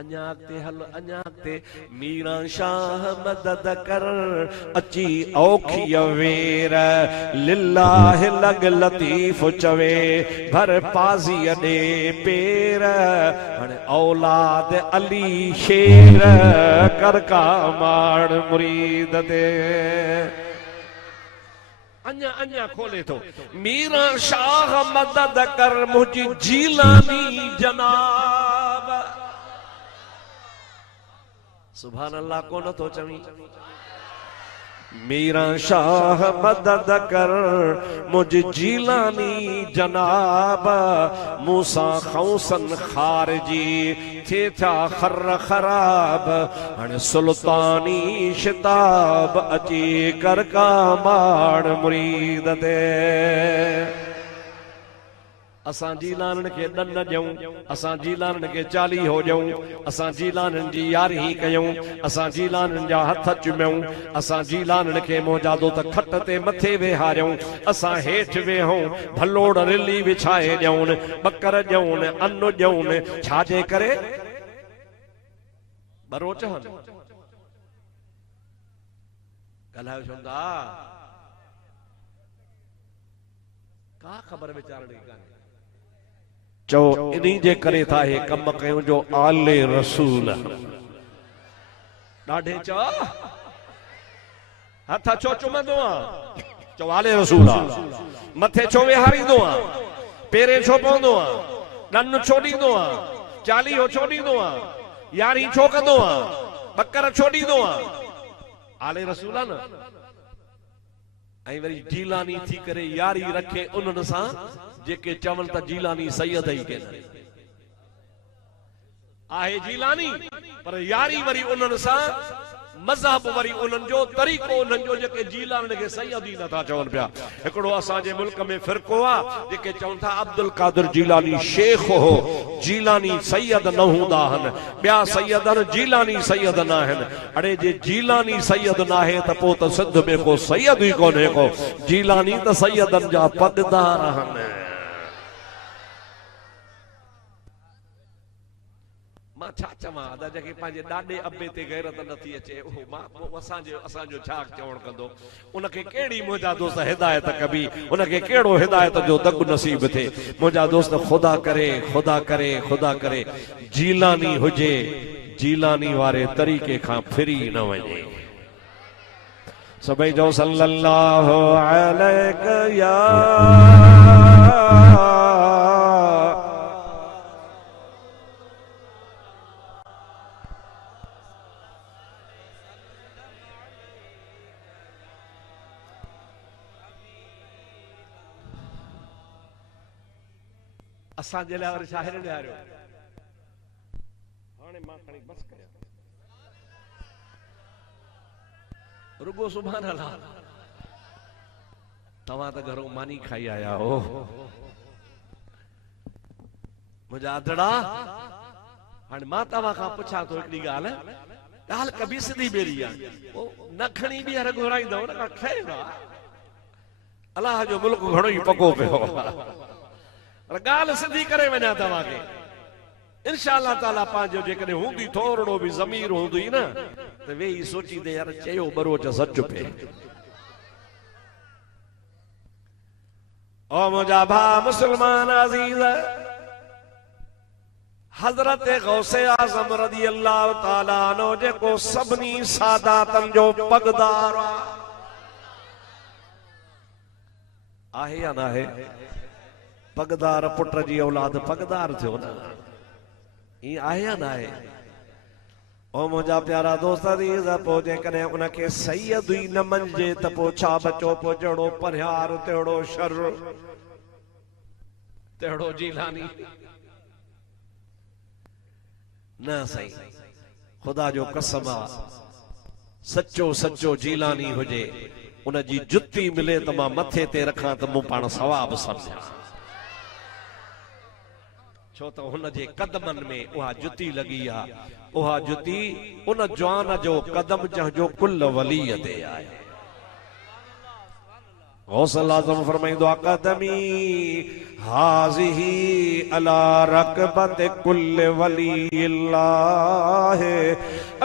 अञाते हल अञाते मीरा शाह मदद कर अची औखी वेर लिल्लाह लग लतीफ चवे भर पाज़ी दे पेर हण औलाद अली शेर कर का माड़ मुरीद दे अञा अञा खोले तो मीरा शाह मदद कर मुझी जीलानी जनाब सुभान अल्लाह को न तो चवी मीरा शाह मदद कर मुझ जीलानी जनाब मूसा खौसन खारजी थे था खर खराब हण सुल्तानी शिताब अची कर का माड़ मुरीद दे असां जीलानन के दन ॾियूं असां जीलानन के चाली हो ॾियूं असां जीलानन जी यारी कयूं असां जीलानन जा हथ चुमियूं असां जीलानन के मोजादो त खट ते मथे वेहारियूं असां हेठ वेहूं भलोड़ रिली विछाए ॾियूं बकर ॾियूं अन्न ॾियूं छाजे करे बरो चहन ॻाल्हायो चवंदा का ख़बर वीचारणी कान्हे चो इन्हीं जे करे था हे कम कयूं जो आले रसूल ॾाढे चो हथ छो चुमंदो आ चो आले रसूल मथे छो वेहारींदो आ पेरे छो पवंदो आ ॾन छो ॾींदो आ चालीहो छो ॾींदो आ यारी छो कंदो आ बकर छो ॾींदो आ आले रसूल न ऐं वरी जीलानी थी करे यारी रखे उन्हनि सां जेके चवनि त जीलानी सैयद ई के आहे जीलानी पर यारी वरी उन्हनि सां मज़हब वरी उन्हनि जो तरीक़ो उन्हनि जो जेके जीलानी के सैयद ई नथा चवनि पिया हिकिड़ो असांजे मुल्क में फ़िरक़ो आहे जेके चवनि था अब्दुल कादिर जीलानी शेख हो जीलानी सैयद न हूंदा आहिनि ॿिया सैयद जीलानी सैयद न आहिनि अड़े जे जीलानी सैयद न आहे त पोइ त सिंध में को सैयद ई कोन्हे को जीलानी त सैयदनि जा पददार आहिनि मां छा चवां अदा जेके पंहिंजे ॾाॾे अबे ते गैरत नथी अचे ओहो मां असांजो छा चवण कंदो उनखे कहिड़ी मुंहिंजा दोस्त हिदायत कबी उनखे कहिड़ो हिदायत जो दग नसीब थे मुंहिंजा दोस्त खुदा करे खुदा करे खुदा करे जीलानी हुजे जीलानी वारे तरीक़े खां फिरी न वञे सभई जो सल्लल्लाहु अलैहि या असांजे लाइ वरी छा हिन ॾियारियो हाणे मां खणी बस करियां रुगो सुभान अल्लाह तव्हां त घरों मानी खाई आया हो मुंहिंजा अदड़ा हाणे मां तव्हां खां पुछां थो हिकिड़ी ॻाल्हि कभी सिधी ॿेड़ी आहे न खणी ॿीहर घुराईंदव न ठहे न अलाह जो मुल्क घणो ई पको पियो ॻाल्हि सिधी करे वञा तव्हांखे इंशाअल्लाह ताला पंहिंजो जेकॾहिं हूंदी थोरो बि ज़मीर हूंदी न त वेही सोचींदे यार चयो बरोच सच पे ओ मुंहिंजा भाउ मुस्लमान अज़ीज़ हज़रत गौसे आज़म रज़ी अल्लाह ताला अन्हु जेको सभिनी सादातनि जो पगदार आहे या न आहे पगदार पुट जी औलाद पगदार थियो न ई आहे या न आहे ओ मुंहिंजा प्यारा दोस्त अज़ीज़ पोइ जेकॾहिं उनखे सैयद ई न मञिजे त पोइ छा बचो पोइ जहिड़ो परिहार तहिड़ो शर तहिड़ो जीलानी न सही खुदा जो कसम आ सच्चो सच्चो जीलानी हुजे उन जी जुत्ती मिले तो मां मथे ते रखां तो मूं पाण सवाब समझा छो तो हुन जे कदमन में उहा जुती लगी आ उहा जुती उन जवान जो कदम जंहिंजो कुल वलीअ ते आहे गौसल आज़म फरमाईंदो आहे कदमी हाज़िही अला रकबत कुल वलील्लाह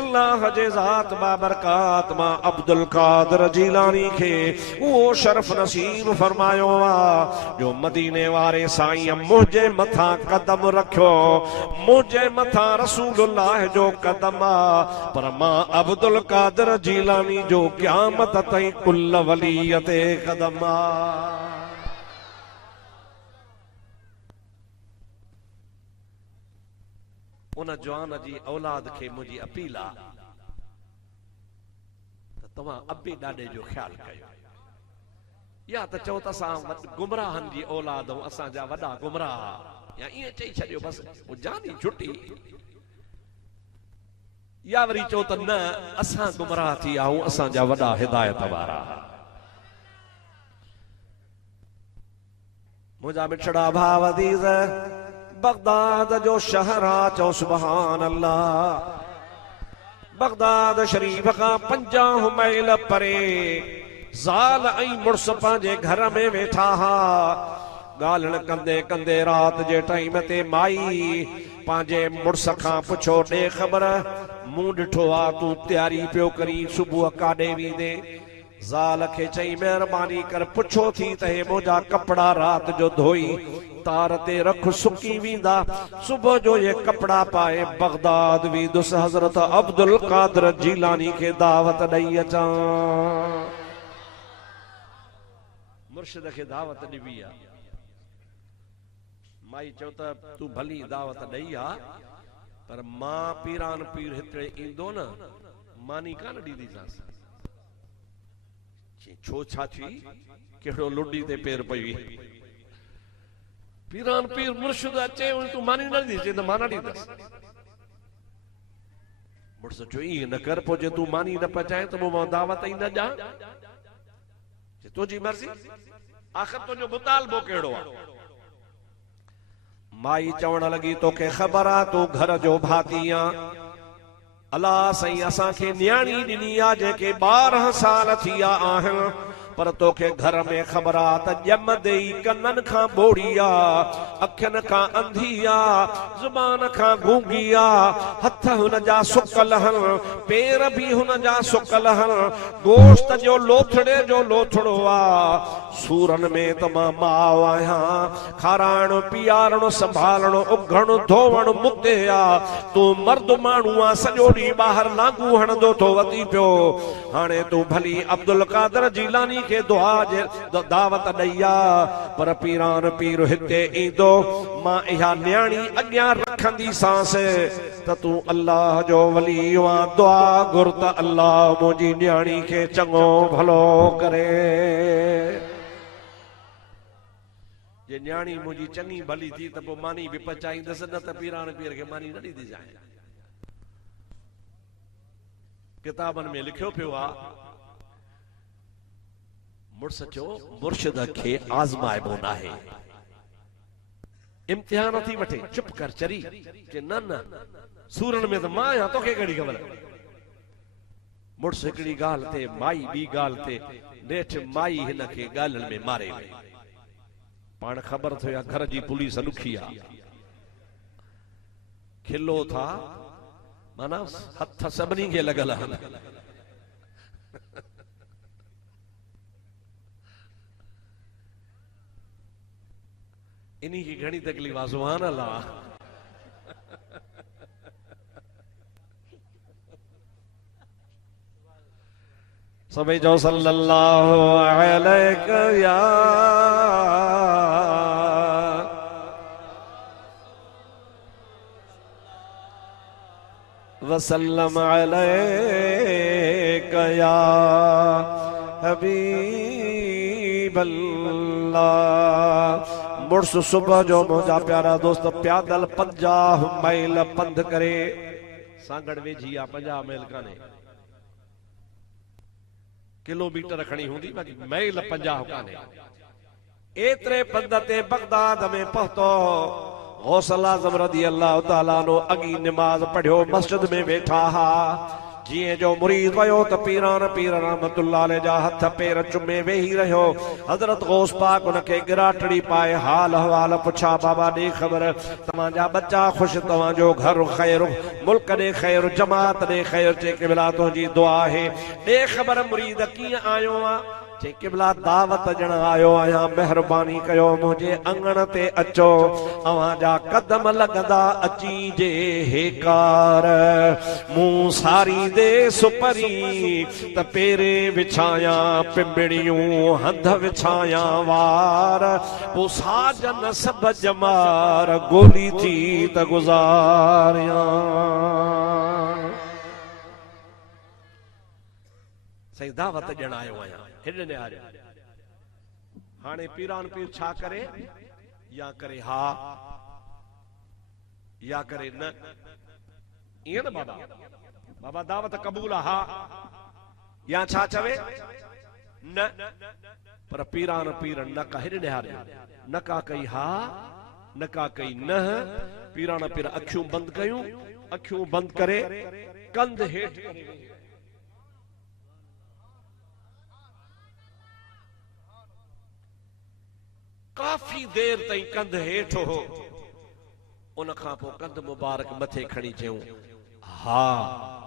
अल्लाह जे ज़ात बाबरकात मां अब्दुल कादिर जीलानी खे वो शरफ नसीब फरमायो आहे जो मदीने वारे साईं मुझे मथा कदम रखियो मुझे मथा रसूलुल्लाह जो कदम आहे पर मां अब्दुल कादिर जीलानी जो क़यामत ताईं कुल वलीअ ते कदम आहे उन जवान जी औलाद खे मुझी अपील आ त तव्हां अबे ॾाॾे जो ख्याल कयो या त चओ त असां गुमराहनि जी औलाद ऐं असांजा वॾा गुमराह या ईअं चई छॾियो बस जानी छुटी या वरी चओ त न असां गुमराह थी आऊं असांजा वॾा हिदायत वारा मुंहिंजा मिठड़ा भाव अज़ीज़ बगदाद जो शहर आ चो सुभान अल्लाह बगदाद शरीफ का 50 मील परे ज़ाल ऐं मुड़स पंहिंजे घर में वेठा हा ॻाल्हिण कंदे कंदे रात जे टाइम ते माई पंहिंजे मुड़स खां पुछो ॾे ख़बर मूं ॾिठो आ तूं तैयारी पियो करी सुबुह काॾे वेंदे ज़ाल खे चई महिरबानी कर पुछो थी त हे मुंहिंजा कपड़ा रात जो धोई तार ते रख सुकी वींदा सुबह जो ये कपड़ा पाए बगदाद वींदुस हज़रत अब्दुल कादिर जीलानी खे दावत ॾेई अचां मुर्शिद खे दावत ॾिबी आ माई चओ त तूं भली दावत ॾेई आ पर मां पीरान पीर हिते ईंदो न मानी कान ॾींदीसांसि छो छा थी कहिड़ो लुडी ते पेर पई पीरान पीर मुर्शिद अचे तूं मानी न ॾींदी चई त मां न ॾींदसि मुड़ुस चयो ईअं न कर पोइ जे तूं मानी न पचाए त मूं दावत ई न ॾियां तुंहिंजी मर्ज़ी आख़िर तुंहिंजो मुतालबो कहिड़ो आहे माई चवण लगी तोखे ख़बर आहे तूं घर जो भाती आहे अल्लाह साईं असांखे न्याणी ॾिनी आहे जेके 12 साल थी विया आहिनि पर तोखे घर में ख़बर आहे त ॼमंदे ई कननि खां ॿोड़ी आहे अखियुनि खां अंधी आहे ज़ुबान खां गूंगी आहे हथ हुन जा सुकल आहिनि पेर बि हुन जा सुकल आहिनि गोश्त जो लोथड़े जो लोथड़ो आहे सूरनि में त मां माउ आहियां खाराइणो पीआरणो संभालणो उघणो धोवणो मुते आहे तूं मर्द माण्हू आहे सॼो ॾींहुं ॿाहिरि लांगू हणंदो थो वधी पियो हाणे तूं भली अब्दुल कादिर जीलानी के दुआ जे दावत ॾई पर पीरान पीर हिते ईंदो मां इहा न्याणी अॻियां रखंदी सांस त तूं अल्लाह जो वली आ दुआ घुर त अल्लाह मुंहिंजी न्याणी खे चङो भलो करे जे न्याणी मुंहिंजी चङी भली थी त पोइ मानी बि पचाईंदसि न त पीरान पीर खे मानी न ॾींदी जाए किताबनि में लिखियो पियो आहे मुड़स चयो मुर्शिद खे आज़माइबो नाहे इम्तिहान थी वठे चुप कर चरी के न न सूरन में तो मां आहियां तोखे कहिड़ी ख़बर मुड़स हिकिड़ी ॻाल्हि ते माई ॿी ॻाल्हि ते नेठ माई हिन खे ॻाल्हियुनि में मारे वई पाण ख़बर थियो या घर जी पुलिस ॾुखी आहे खिलो था माना हथ सभिनी खे लॻल आहिनि इन्हीं की घणी तकलीफ़ आहे सुभान अल्लाह सभई जो सल्लल्लाहु अलैहि या वसल्लम अलैका या हबीबल्लाह मुड़स सुबह जो मुंहिंजा प्यारा दोस्त प्यादल 50 मील पंध करे सांगड़ वेझी आ 50 मील काने किलोमीटर खणी हूंदी बाक़ी मील 50 काने एतरे पंध ते बगदाद में पहुतो गौसल आज़म रज़ी अल्लाह ताला नो अगी नमाज पढ़ियो मस्जिद में वेठा हा जिए जो मुरीद वयो त पीरान पीर रहमतुल्लाह अलैह जा हथ पैर चुमे वेही रहियो हजरत गौस पाक उनके गिराटड़ी पाए हाल हवाल पुछा बाबा दे खबर तव्हांजा बच्चा खुश तव्हांजो घर खैर मुल्क दे खैर जमात दे खैर चे क़िबला तुंहिंजी दुआ है दे खबर मुरीद कीअं आयो आ चे क़िबला दावत ॾियण आयो आहियां महिरबानी कयो मुंहिंजे अंगण ते अचो अव्हांजा कदम लॻंदा अची जे हेकार मूं सारी दे सुपरी त पेरे विछाया पिंबड़ियूं हंध विछाया वार पोइ साजन सब जमार गोली थी त गुज़ारियां सही दावत ॾियण आयो आहियां हिन ने आया हाणे पीरान पीर छा करे या करे हा या करे न इए न बाबा बाबा दावत कबूल हा या छा चवे न पर पीरान पीर न का हिन ने हारे न का कई हा न का कई न पीरान पीर अखियूं बंद करे कंध हेठ करे काफी देर ताईं कंध हेठ हो उन खां पोइ कंध मुबारक मथे खणी चयूं हा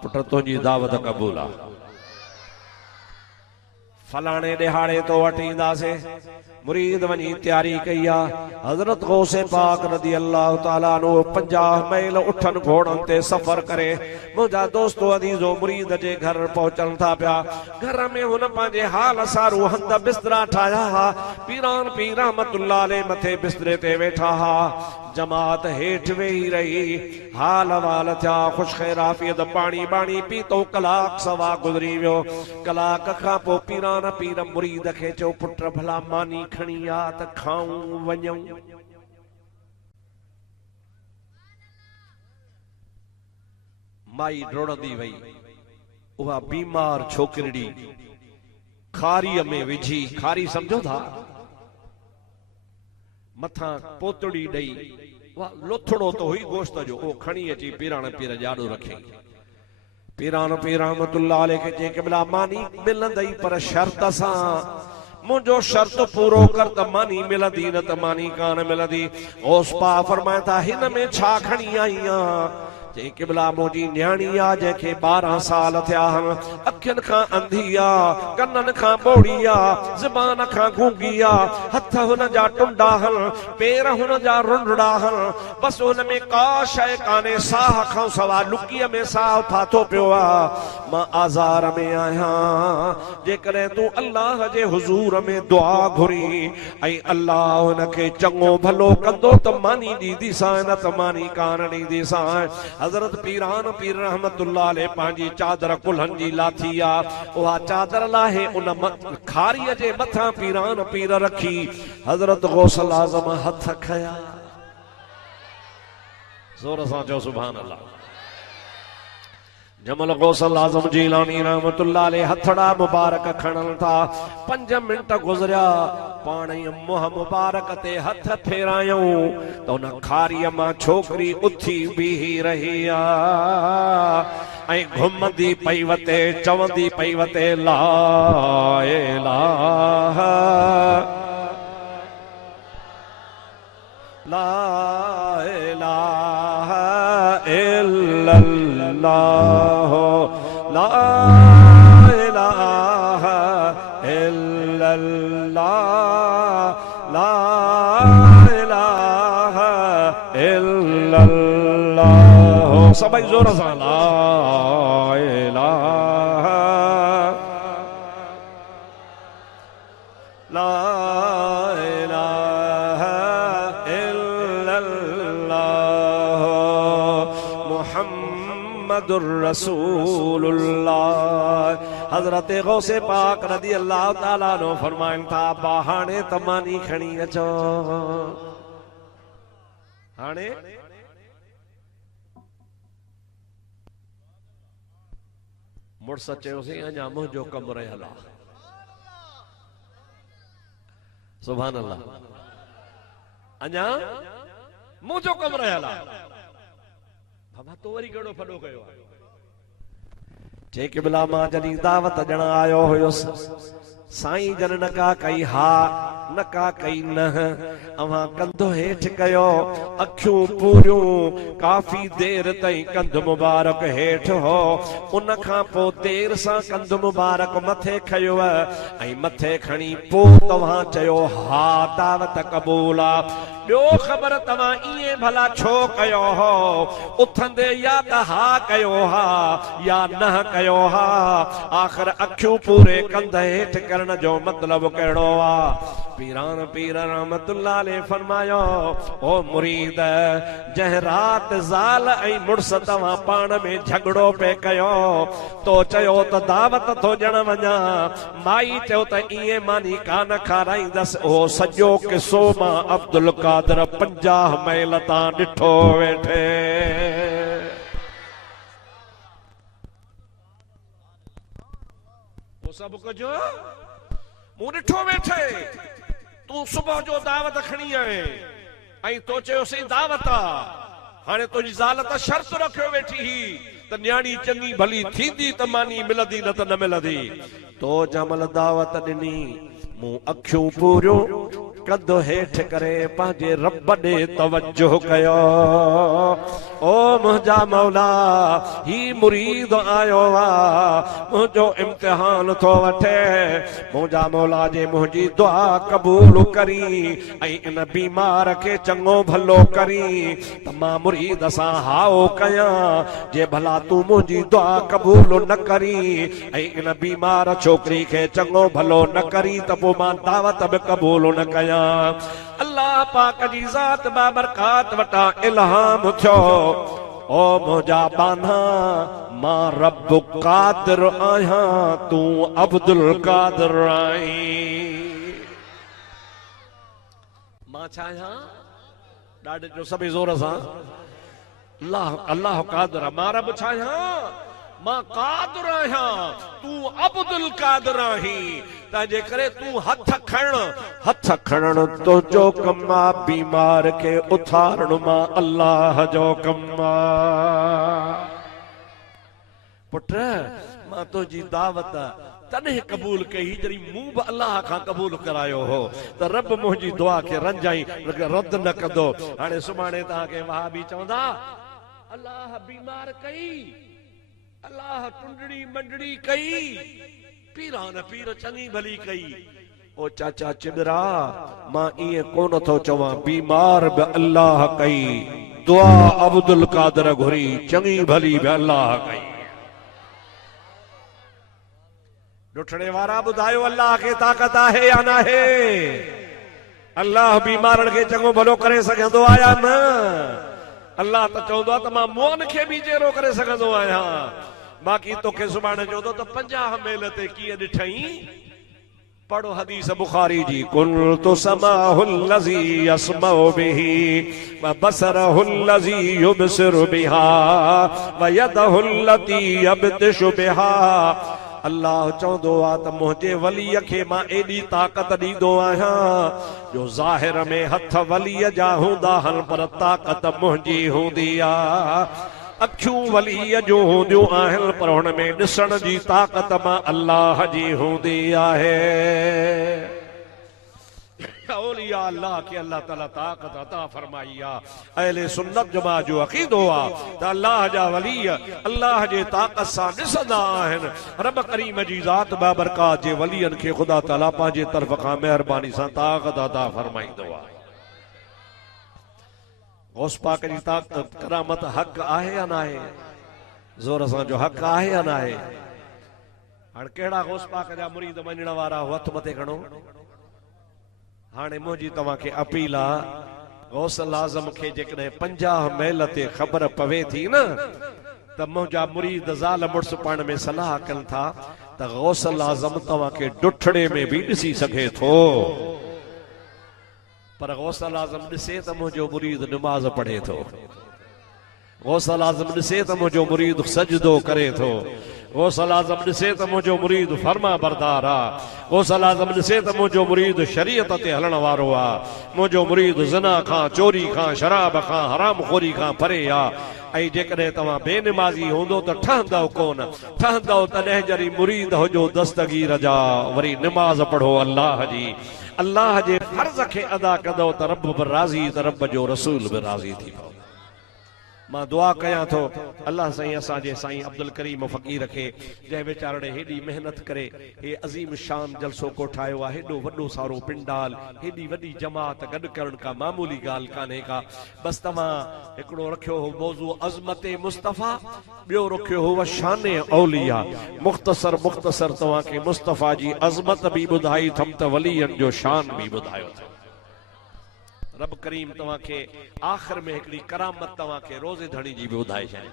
पुट तुंहिंजी दावत कबूल आहे फलाणे दिहाड़े तो वठी ईंदासीं मुरीद वञी तैयारी कई आहे हज़रत गौसे पाक रज़ी अल्लाह ताला नो 50 मील उठन घोड़न ते सफ़र करे मुंहिंजा दोस्तो अदीज़ो मुरीद जे घर पहुचन था पिया घर में हुन पंहिंजे हाल सारू हंध बिस्तरा ठाया हा पीरान पीर रहमतुल्लाह अलैह मथे बिस्तरे ते वेठा हा जमात हेठ वेही रही हाल वाल थिया खुश खैराफियत पानी बाणी पीतो कलाक सवा गुज़री वियो कलाक खां पोइ पीरान पीर मुरीद खे चयो पुट भला मानी खणी आ त खाऊं वञूं माई डोड़ंदी वई उहा बीमार छोकिरड़ी खारीअ में विझी खारी समझो था मथा पोतड़ी ॾेई लोथड़ो तो हुई गोश्त जो ओ खणी अची पीरान पीर जाड़ो रखे पीरान पीर रहमतुल्लाह अलैह के जे क़िबला मानी मिलंदई पर शर्त सां मुझो शर्त पूरो कर त मानी मिलंदी न त मानी कान मिलंदी गौस पा फरमाए था हिन में छा खणी आई आहियां जे क़िबला मुंहिंजी न्याणी आ जंहिंखे 12 साल थिया आहिनि अखियुनि खां अंधी आ कननि खां ॿोड़ी आ ज़बान खां गूंगी आ हथ हुन जा टुंडा आहिनि पेर हुन जा रुंडड़ा आहिनि बसि हुन में का शइ कान्हे साह खां सवा लुकीअ में साह फाथो पियो आहे मां आज़ार में आहियां जेकॾहिं तूं अल्लाह जे हुज़ूर में दुआ घुरी ऐं अल्लाह हुनखे चङो भलो कंदो त मानी ॾींदीसां न त मानी कान ॾींदीसां हजरत पीरान पीर रहमतुल्लाह अलैह पांजी चादर कुल्हन जी लाथी आ उहा चादर लाहे उन खारीअ जे मथां पीरान पीर रखी हजरत गौसल आज़म हथ खया जोर सां चओ सुभान अल्लाह जमल गौसल आज़म जीलानी रहमतुल्लाह अलैह हथड़ा मुबारक खणन था 5 मिनट गुज़रिया पाण ई मुंह मुबारक ते हथ फेरायूं त उन खारीअ मां छोकरी उथी बीही रही आ ऐं घुमंदी पई वते चवंदी पई वते ला इलाहा ला इलाहा इल्लल्लाह ला इलाहा इल्लल्लाह ला इलाहा इल्लल्लाह सबै जोर सां ला इलाहा ला इलाहा इल्लल्लाह मुहम्मदुर रसूलुल्लाह हजरत गौसे पाक रज़ी अल्लाह ताला नो फरमाइन था बहाने तमानी खणी अचो हाणे मुड़स चयोसीं अञा मुंहिंजो कमु रहियल आहे। सुभान अल्लाह, अञा मुंहिंजो कमु रहियल आहे। बाबा तो वरी कहिड़ो फॾो कयो आहे? चई क़िबला मां जॾहिं दावत ॾियण आयो हुयुसि, साईं जन न का कई हा न का कई न, अवां कंधो हेठि कयो, अखियूं पूरियूं, काफ़ी देर ताईं कंध मुबारक हेठि हो। उन खां पोइ देर सां कंध मुबारक मथे खयो ऐं मथे खणी पोइ तव्हां चयो हा दावत क़बूल आहे। ॿियो ख़बर तव्हां ईअं भला छो कयो हो? उथंदे या त हा कयो हा या न कयो हा। आख़िर अखियूं पूरे कंध हेठि करण जो मतिलबु कहिड़ो आहे? पीरान पीर रहमतुल्लाह अलैह फरमायो, ओ मुरीद, जंहिं राति ज़ाल ऐं मुड़स तव्हां पाण में झगड़ो पे कयो, तो चयो त दावत थो ॾियण वञा, माई चयो त ईअं मानी कान खाराईंदसि। उहो सॼो किसो मां अब्दुल कादर 50 मैल तां ॾिठो वेठे। सभु कुझु मूं ॾिठो वेठे। तूं सुबुह जो दावत खणी आए ऐं तो चयोसीं दावत आहे, हाणे तुंहिंजी ज़ाल त शर्त रखियो वेठी ही त न्याणी चङी भली थींदी त मानी मिलंदी न त न मिलंदी। तो जमल दावत ॾिनी, मूं अखियूं पूरियूं, कंधो हेठि करे पंहिंजे रब ॾे तवज्जो कयो। ओ मुंहिंजा मौला, ही मुरीद आयो आहे, मुंहिंजो इम्तिहान थो वठे। मुंहिंजा मौला जे मुंहिंजी दुआ क़बूल करी ऐं इन बीमार खे चङो भलो करी त मां मुरीद सां हाओ कयां। जे भला तूं मुंहिंजी दुआ क़बूल न करी ऐं इन बीमार छोकिरी खे चङो भलो न करी त पोइ मां दावत बि क़बूल न कयां। अल्लाह पाक जी ज़ात बाबरकात वटा इल्हाम थियो, ओ मुंहिंजा बाना, मां रब कादिर आहियां, तूं अब्दुल कादिर आहीं। मां छा आहियां? ॾाढे जो सभई ज़ोर सां अल्लाह अल्लाह कादिर आहे। मां रब छा आहियां? मां कादिर आहियां, तूं अब्दुल कादिर आहीं। तंहिंजे करे तूं हथ खणण तुंहिंजो कमु आहे, बीमार खे उथारण मां अल्लाह जो कमु आहे। पुट, मां तुंहिंजी दावत तॾहिं क़बूल कई जॾहिं मूं बि अल्लाह खां क़बूल करायो हो त रब मुंहिंजी दुआ खे रंजाई रद्द न कंदो। हाणे सुभाणे तव्हांखे वहाबी चवंदा अल्लाह बीमार कई, अल्लाह टुंडड़ी मंडड़ी कई, पीरान पीर चङी भली कई। ओ चाचा चिबरा, मां ईअं कोन थो चवां, बीमार बि अल्लाह कई, दुआ अब्दुल कादिर घुरी, चङी भली बि अल्लाह कई। ॾुठड़े वारा ॿुधायो अल्लाह खे ताक़त आहे या न आहे? अल्लाह बीमारनि खे चङो भलो करे सघंदो आहे या न? अल्लाह त चवंदो आहे त मां मुअन खे बि जहिड़ो करे सघंदो आहियां। बाक़ी तोखे सुभाणे चवंदो त 50 मैल ते कीअं ॾिठई। पढ़ो हदीस बुखारी जी, कुन्तु समाहुल लज़ी यसमउ बिही व बसरहुल लज़ी युबसिरु बिहा व यदहुल लती यब्तिशु बिहा। अल्लाह चवंदो आहे त मुंहिंजे वलीअ खे मां एॾी ताक़त ॾींदो आहियां जो ज़ाहिर में हथ वलीअ जा हूंदा आहिनि पर ताक़त मुंहिंजी हूंदी आहे। अखियूं वलीअ जूं हूंदियूं आहिनि पर हुन में ॾिसण जी ताक़त मां अल्लाह जी हूंदी आहे। औलिया अल्लाह के अल्लाह ताला ताक़त अता फरमाई आहे। अहले सुन्नत जमात जो अक़ीदो आहे त अल्लाह जा वली अल्लाह जे ताक़त सां ॾिसंदा आहिनि। रब करीम जी ज़ात बाबरकात जे वलियनि खे ख़ुदा ताला पंहिंजे तरफ़ खां महिरबानी सां ताक़त अता फरमाईंदो आहे। गौस पाक जी ताक़त करामत हक़ आहे या न आहे? ज़ोर सां जो हक़ आहे या न आहे? हाणे कहिड़ा गौस पाक जा मुरीद मञण वारा हथ मथे खणो। हाणे मुंहिंजी तव्हांखे अपील आहे, गौसल आज़म खे जेकॾहिं 50 मैल ते ख़बर पवे थी न त मुंहिंजा मुरीद ज़ाल मुड़ुस पाण में सलाह कनि था त गौसल आज़म तव्हांखे ॾुठड़े में बि ॾिसी सघे थो, पर गौसल आज़म ॾिसे त मुंहिंजो मुरीद नमाज़ पढ़े थो। गौसल आज़म ॾिसे त मुंहिंजो मुरीद सजदो करे थो, गौसल आज़म ॾिसे त मुंहिंजो मुरीद फर्मा बरदार आहे, गौसल आज़म ॾिसे त मुंहिंजो मुरीद शरीयत ते हलण वारो आहे, मुंहिंजो मुरीद ज़िना खां, चोरी खां, शराब खां, हरामखोरी खां परे आहे। ऐं जेकॾहिं तव्हां बेनिमाज़ी हूंदो त ठहंदव कोन, ठहंदव तॾहिं जरी मुरीद हुजो दस्तगीर जा, वरी निमाज़ पढ़ो अल्लाह जी, अल्लाह जे फर्ज़ खे अदा कंदव त रब बि राज़ी, त रब जो रसूल बि राज़ी थी पओ। मां दुआ कयां थो अल्लाह साईं असांजे साईं अब्दुल करीम फ़क़ीर खे, जंहिं वीचारे हेॾी मेहनत करे हे अज़ीम शान जलसो को ठाहियो आहे, हेॾो वॾो सारो पिंडाल, हेॾी वॾी जमात गॾु करण का मामूली ॻाल्हि कान्हे का। बसि तव्हां हिकिड़ो रखियो हो मौज़ू अज़मत मुस्तफ़ा, ॿियो रखियो हो शान औलिया। मुख़्तसर मुख़्तसर तव्हांखे मुस्तफ़ा जी अज़मत बि ॿुधाई थम त वलीअनि जो शान बि ॿुधायो अथव। रब करीम तव्हांखे आख़िर में हिकिड़ी करामत तव्हांखे रोज़े धणी जी बि ॿुधाए छॾे।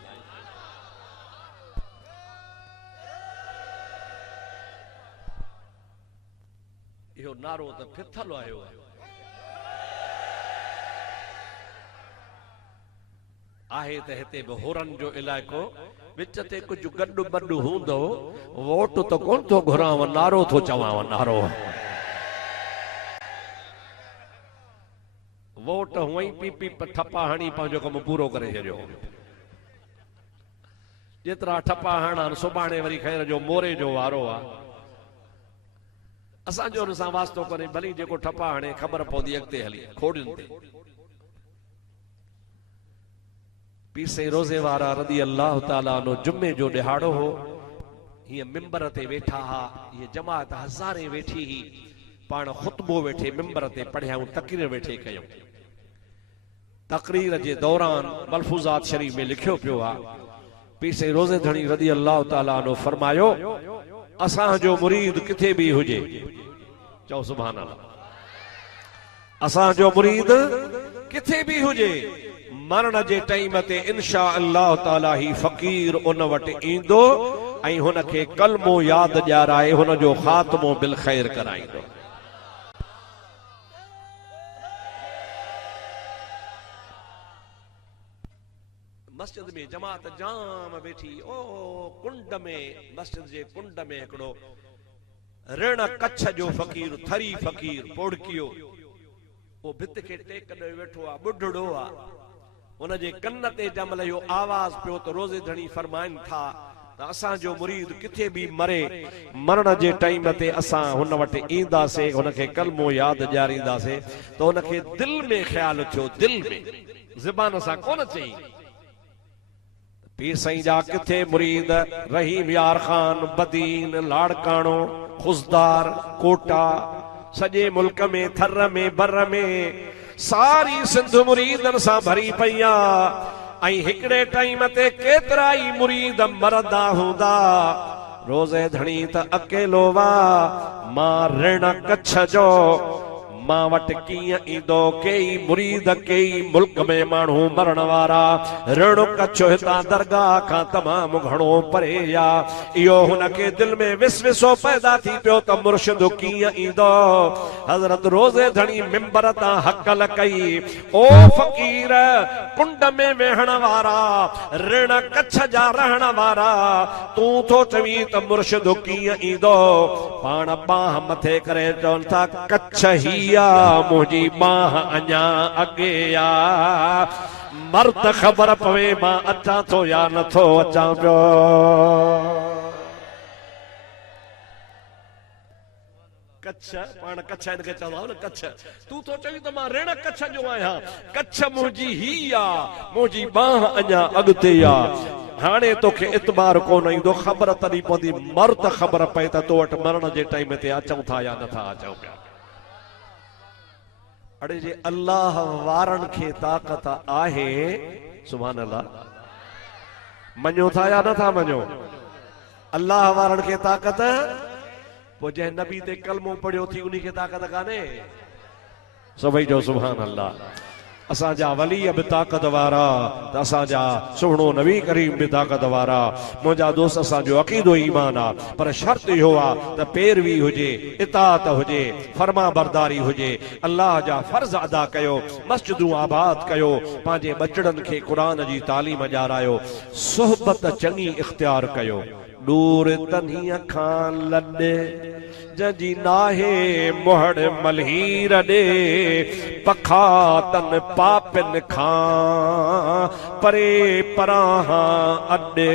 इहो नारो त फिथल आयो आहे त हिते बि होरनि जो इलाइक़ो, विच ते कुझु गॾु बॾु हूंदो, वोट त कोन थो घुरांव, नारो थो चवांव, नारो वोट हुअं ई पी पी ठपा हणी पंहिंजो कमु पूरो करे छॾियो। जेतिरा ठपा हणनि सुभाणे वरी ख़ैर जो मोरे जो वारो आहे, असांजो हुन सां वास्तो कोन्हे, भली जेको ठपा हणे ख़बर पवंदी अॻिते हली खोड़ियुनि ते। पीसे रोज़े वारा रज़ी अल्लाह ताला नो जुमे जो ॾिहाड़ो हो, हीअं मिंबर ते वेठा हा, हीअ जमात हज़ारे वेठी ही, पाण ख़ुतबो वेठे मिंबर ते पढ़ियाऊं, तक़रीर वेठे कयूं। तक़रीर जे दौरान मलफूज़ात शरीफ में लिखियो पियो आहे, पीसे रोज़े धणी रज़ी अल्लाह ताला नो फरमायो, असांजो मुरीद किथे भी हुजे, चओ सुभान अल्लाह, असांजो मुरीद किथे भी हुजे, मरण जे टाइम ते इंशा अल्लाह ताला ही फ़क़ीर उन वटि ईंदो ऐं हुन खे कलमो यादि ॾियाराए हुन जो ख़ात्मो बिल ख़ैर कराईंदो। मस्जिद में जमात जाम वेठी, ओ कुंड में, मस्जिद जे कुंड में हिकिड़ो ऋण कच्छ जो फ़क़ीर, थरी फ़क़ीर पोड़कियो, वो भित खे टेक ॾेई वेठो आहे, ॿुढड़ो आहे, हुन जे कन ते जंहिंमहिल इहो आवाज़ पियो त रोज़े धणी फरमाइनि था त असांजो मुरीद किथे भी मरे, मरण जे टाइम ते असां हुन वटि ईंदासीं, हुनखे कलमो यादि ॾियारींदासीं, त हुनखे दिलि में ख़्यालु थियो, दिलि में, ज़बान सां कोन चई। पीर साईं जा किथे मुरीद रहीम यार खान, बदीन, लाड़काणो, खुशदार, कोटा, सॼे मुल्क में थर में बर में सारी सिंध मुरीदन सां भरी पई आहे। ऐं हिकिड़े टाइम ते केतिरा ई मुरीद मरदा हूंदा, रोज़े धणी त अकेलो वा, मां ऋण कच्छ जो मां वटि कीअं ईंदो, कई मुरीद कई मुल्क में माण्हू मरण वारा, ऋण कच्छ हितां दरगाह खां तमामु घणो परे या, इहो हुनखे दिलि में विसविसो पैदा थी पियो त मुर्शिद कीअं ईंदो। हज़रत रोज़े धणी मिंबर तां हकल कई, ओ फ़क़ीर कुंड में वेहण वारा, ऋण कच्छ जा रहण वारा, तूं थो चवीं त मुर्शिद कीअं ईंदो। पाण बाह मथे करे चवनि था, कच्छ ही मुझी बाह अञा अगे या, मर्द ख़बर पवे मां अचां थो या नथो अचां पियो। कच्छ, पाण कच्छ हिनखे चवंदा न, कच्छ तूं तो चवीं त मां ऋण कच्छ जो आहियां, कच्छ मुंहिंजी ही आ, मुंहिंजी बाह अञा अॻिते आ। हाणे तोखे इतबार कोन ईंदो, ख़बर तॾहिं पवंदी, मर्द ख़बर पए त तो वटि मरण जे टाइम ते अचूं था या नथा अचूं पिया। अड़े जे अल्लाह वारनि खे ताक़त आहे, सुभान अल्लाह, मञो था या नथा मञो, अल्लाह वारनि खे ताक़त, पोइ जंहिं नबी ते कलमो पढ़ियो थी उन्ही खे ताक़त कान्हे, सभई जो सुभान अल्लाह। असांजा वली बि ताक़त वारा त असांजा सुहिणो नबी करीम बि ताक़त वारा। मुंहिंजा दोस्त असांजो अक़ीदो ईमान आहे, पर शर्त इहो आहे त पैरवी हुजे, इताअत हुजे, फर्मा बरदारी हुजे, अल्लाह जा फर्ज़ अदा कयो, मस्जिदूं आबाद कयो, पंहिंजे बचड़नि खे क़ुरान जी तालीम ॾियारायो, सोहबत चङी इख्तियार कयो। दूर तन्ही अखां लॾे जंहिंजी नाहे मोहड़ मलहीर ॾे, पखा तन पापिन खां परे परां अॾे,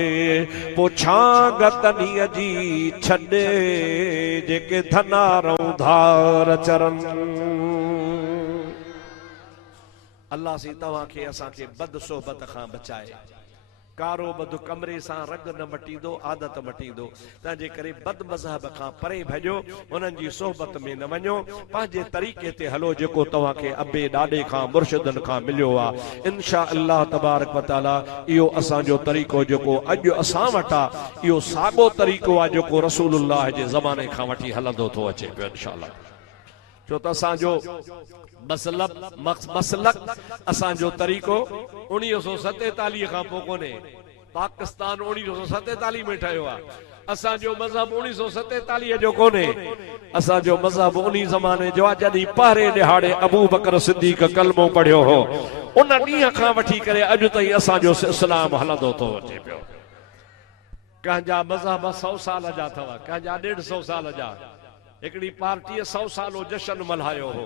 पोछांग तन्हीअ जी छॾे जेके धनारऊं धार चरन। अल्लाह से तव्हांखे असांखे बद सोहबत खां बचाए। कारो बद कमरे सां रंग न मटींदो, आदत मटींदो। तंहिंजे करे बद मज़हब खां परे भॼो, उन्हनि जी सोहबत में न वञो, पंहिंजे तरीक़े ते हलो जेको तव्हांखे अबे ॾाॾे खां मुर्शिदनि खां मिलियो आहे। इंशा अल्लाह तबारक व तआला इहो असांजो तरीक़ो जेको अॼु असां वटि आहे, इहो साॻियो तरीक़ो आहे जेको रसूलुल्लाह जे ज़माने खां वठी हलंदो थो अचे पियो इंशा अल्लाह। छो त असांजो मसलक असांजो तरीक़ो 1947 खां पोइ कोन्हे। पाकिस्तान 1947 में ठहियो आहे। असांजो मज़हब 1947 जो कोन्हे। असांजो मज़हब उन ज़माने जो आहे जॾहिं पहिरें ॾिहाड़े अबू बकर सिद्दीक़ कलमो पढ़ियो हो। उन ॾींहं खां वठी करे अॼु ताईं असांजो इस्लाम हलंदो थो अचे पियो। कंहिंजा मज़हब 100 साल जा अथव, कंहिंजा 150 साल जा। हिकिड़ी पार्टीअ 100 सालो जश्न मल्हायो हो,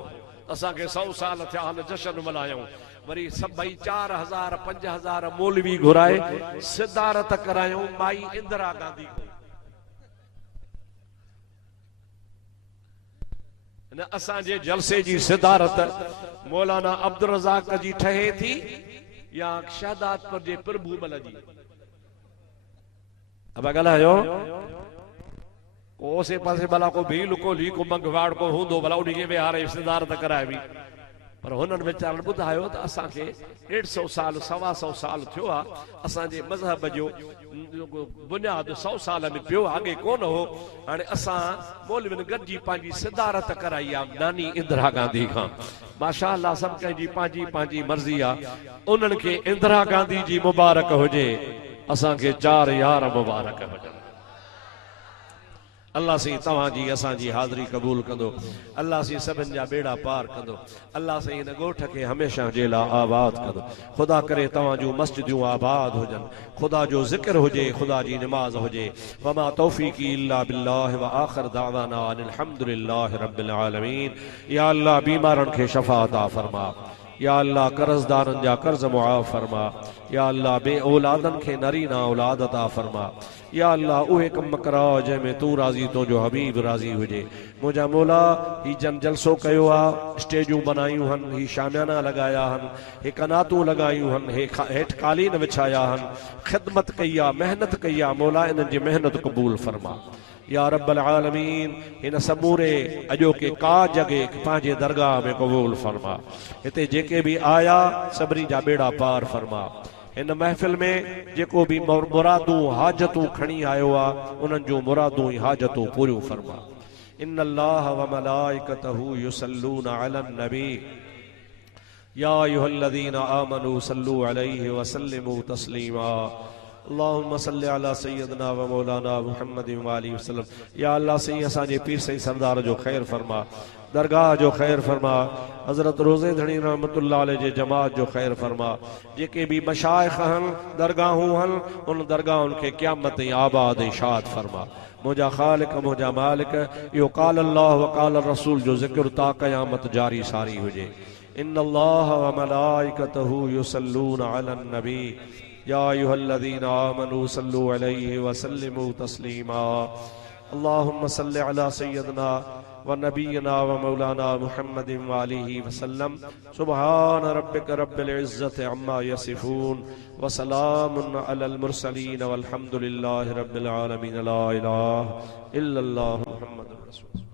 असांखे 100 साल थिया हल जश्न मल्हायूं। वरी सभई 4000 5000 मौलवी घुराए सिदारत करायूं माई इंदिरा गांधी को। न असांजे जलसे जी सिदारत मौलाना अब्दुल रज़ाक जी ठहे थी या शहदादपुर जे प्रभुमल जी। अब ॻाल्हायो ओसे पासे भला को भील को ली को मंगवाड़ को हूंदो भला उनखे विहारे सिदारत कराइबी। पर हुननि वीचारनि ॿुधायो त असांखे 150 साल 125 साल थियो आहे। असांजे मज़हब जो बुनियाद 100 साल में पियो, अॻे कोन हो। हाणे असां मौलवियुनि गॾिजी पंहिंजी सिदारत कराई आहे नानी इंदिरा गांधी खां। माशा अल्लाह सभु कंहिंजी पंहिंजी पंहिंजी मर्ज़ी आहे। उन्हनि खे इंदिरा गांधी जी मुबारक हुजे, असांखे 4 यार मुबारक हुजनि। अल्लाह से तव्हांजी असांजी हाज़िरी क़बूल कंदो। अल्लाह से सभिनि जा बेड़ा पार कंदो। अल्लाह से हिन ॻोठ खे हमेशह जे लाइ आबाद कंदो। ख़ुदा करे तव्हां जूं मस्जिदूं आबाद हुजनि, ख़ुदा जो ज़िक्र हुजे, ख़ुदा जी निमाज़ हुजे। वमा तौफ़ीक़ी इल्ला बिल्लाह व आख़िर दावाना अनिल हम्दुलिल्लाहि रब्बिल आलमीन। या अल्लाह बीमारनि खे शफ़ा अता फरमा। या अल्लाह कर्ज़दारनि जा कर्ज़ मुआफ़ फरमा। या अल्लाह बे औलादनि खे नरीना औलाद अता फरमा। या अल्लाह उहे कम करा जंहिंमें तू राज़ी, तुंहिंजो हबीब राज़ी हुजे। मुंहिंजा मौला ही जन जलसो कयो आहे, स्टेजूं बनायूं हन, ही शामियाना लगाया हन, हे कनातूं लगायूं हन, हेठि कालीन विछाया हन, ख़िदमत कई आहे, मेहनत कई आहे। मौला इन्हनि जी मेहनत क़बूल फरमा। या रब्बल आलमीन हिन समूरे अॼोके काज खे पंहिंजे दरगाह में क़बूल फरमा। हिते जेके भी आया सभिनी जा बेड़ा पार फरमा। इन महफ़िल में जेको भी मुरादूं हाजतूं खणी आयो आहे उन्हनि जूं मुरादूं हाजतूं पूरियूं फरमा। इन्नल्लाह व मलाइकतहू युसल्लूना अलन नबी या अय्युहल्लज़ीना आमनू सल्लू अलैहि व सल्लिमू तस्लीमा। अल्लाहुम्मा सल्लि अला सय्यदना व मौलाना मुहम्मद व आलिहि वसल्लम। या अल्लाह सही असांजे पीर सही सरदार जो ख़ैर फरमा, दरगाह जो ख़ैर फरमा, हज़रत रोज़े धणी रहमतुल्लाह अलैह जे जमात जो ख़ैर फरमा। जेके भी मशाइख़ हन, दरगाहूं हन, उन दरगाहुनि खे क़यामत ताईं आबाद ऐं शाद फरमा। मुंहिंजा ख़ालिक, मुंहिंजा मालिक, इहो क़ाल अल्लाह व क़ाल रसूल जो ज़िक्र ता क़यामत जारी सारी हुजे। इन्नल्लाह व मलाइकतहू युसल्लूना अलन नबी या अय्युहल्लज़ीना आमनू सल्लू अलैहि व सल्लिमू तस्लीमा। अल्लाहुम्मा सल्लि अला सय्यदना व नबीना व मौलाना मुहम्मद व आलिहि वसल्लम। सुब्हान रब्बिक रब्बिल इज्जति अम्मा यसिफून व सलामुन अलल मुरसलीन वल्हम्दुलिल्लाहि रब्बिल आलमीन। ला इलाहा इल्लल्लाहु मुहम्मदुर रसूलुल्लाह।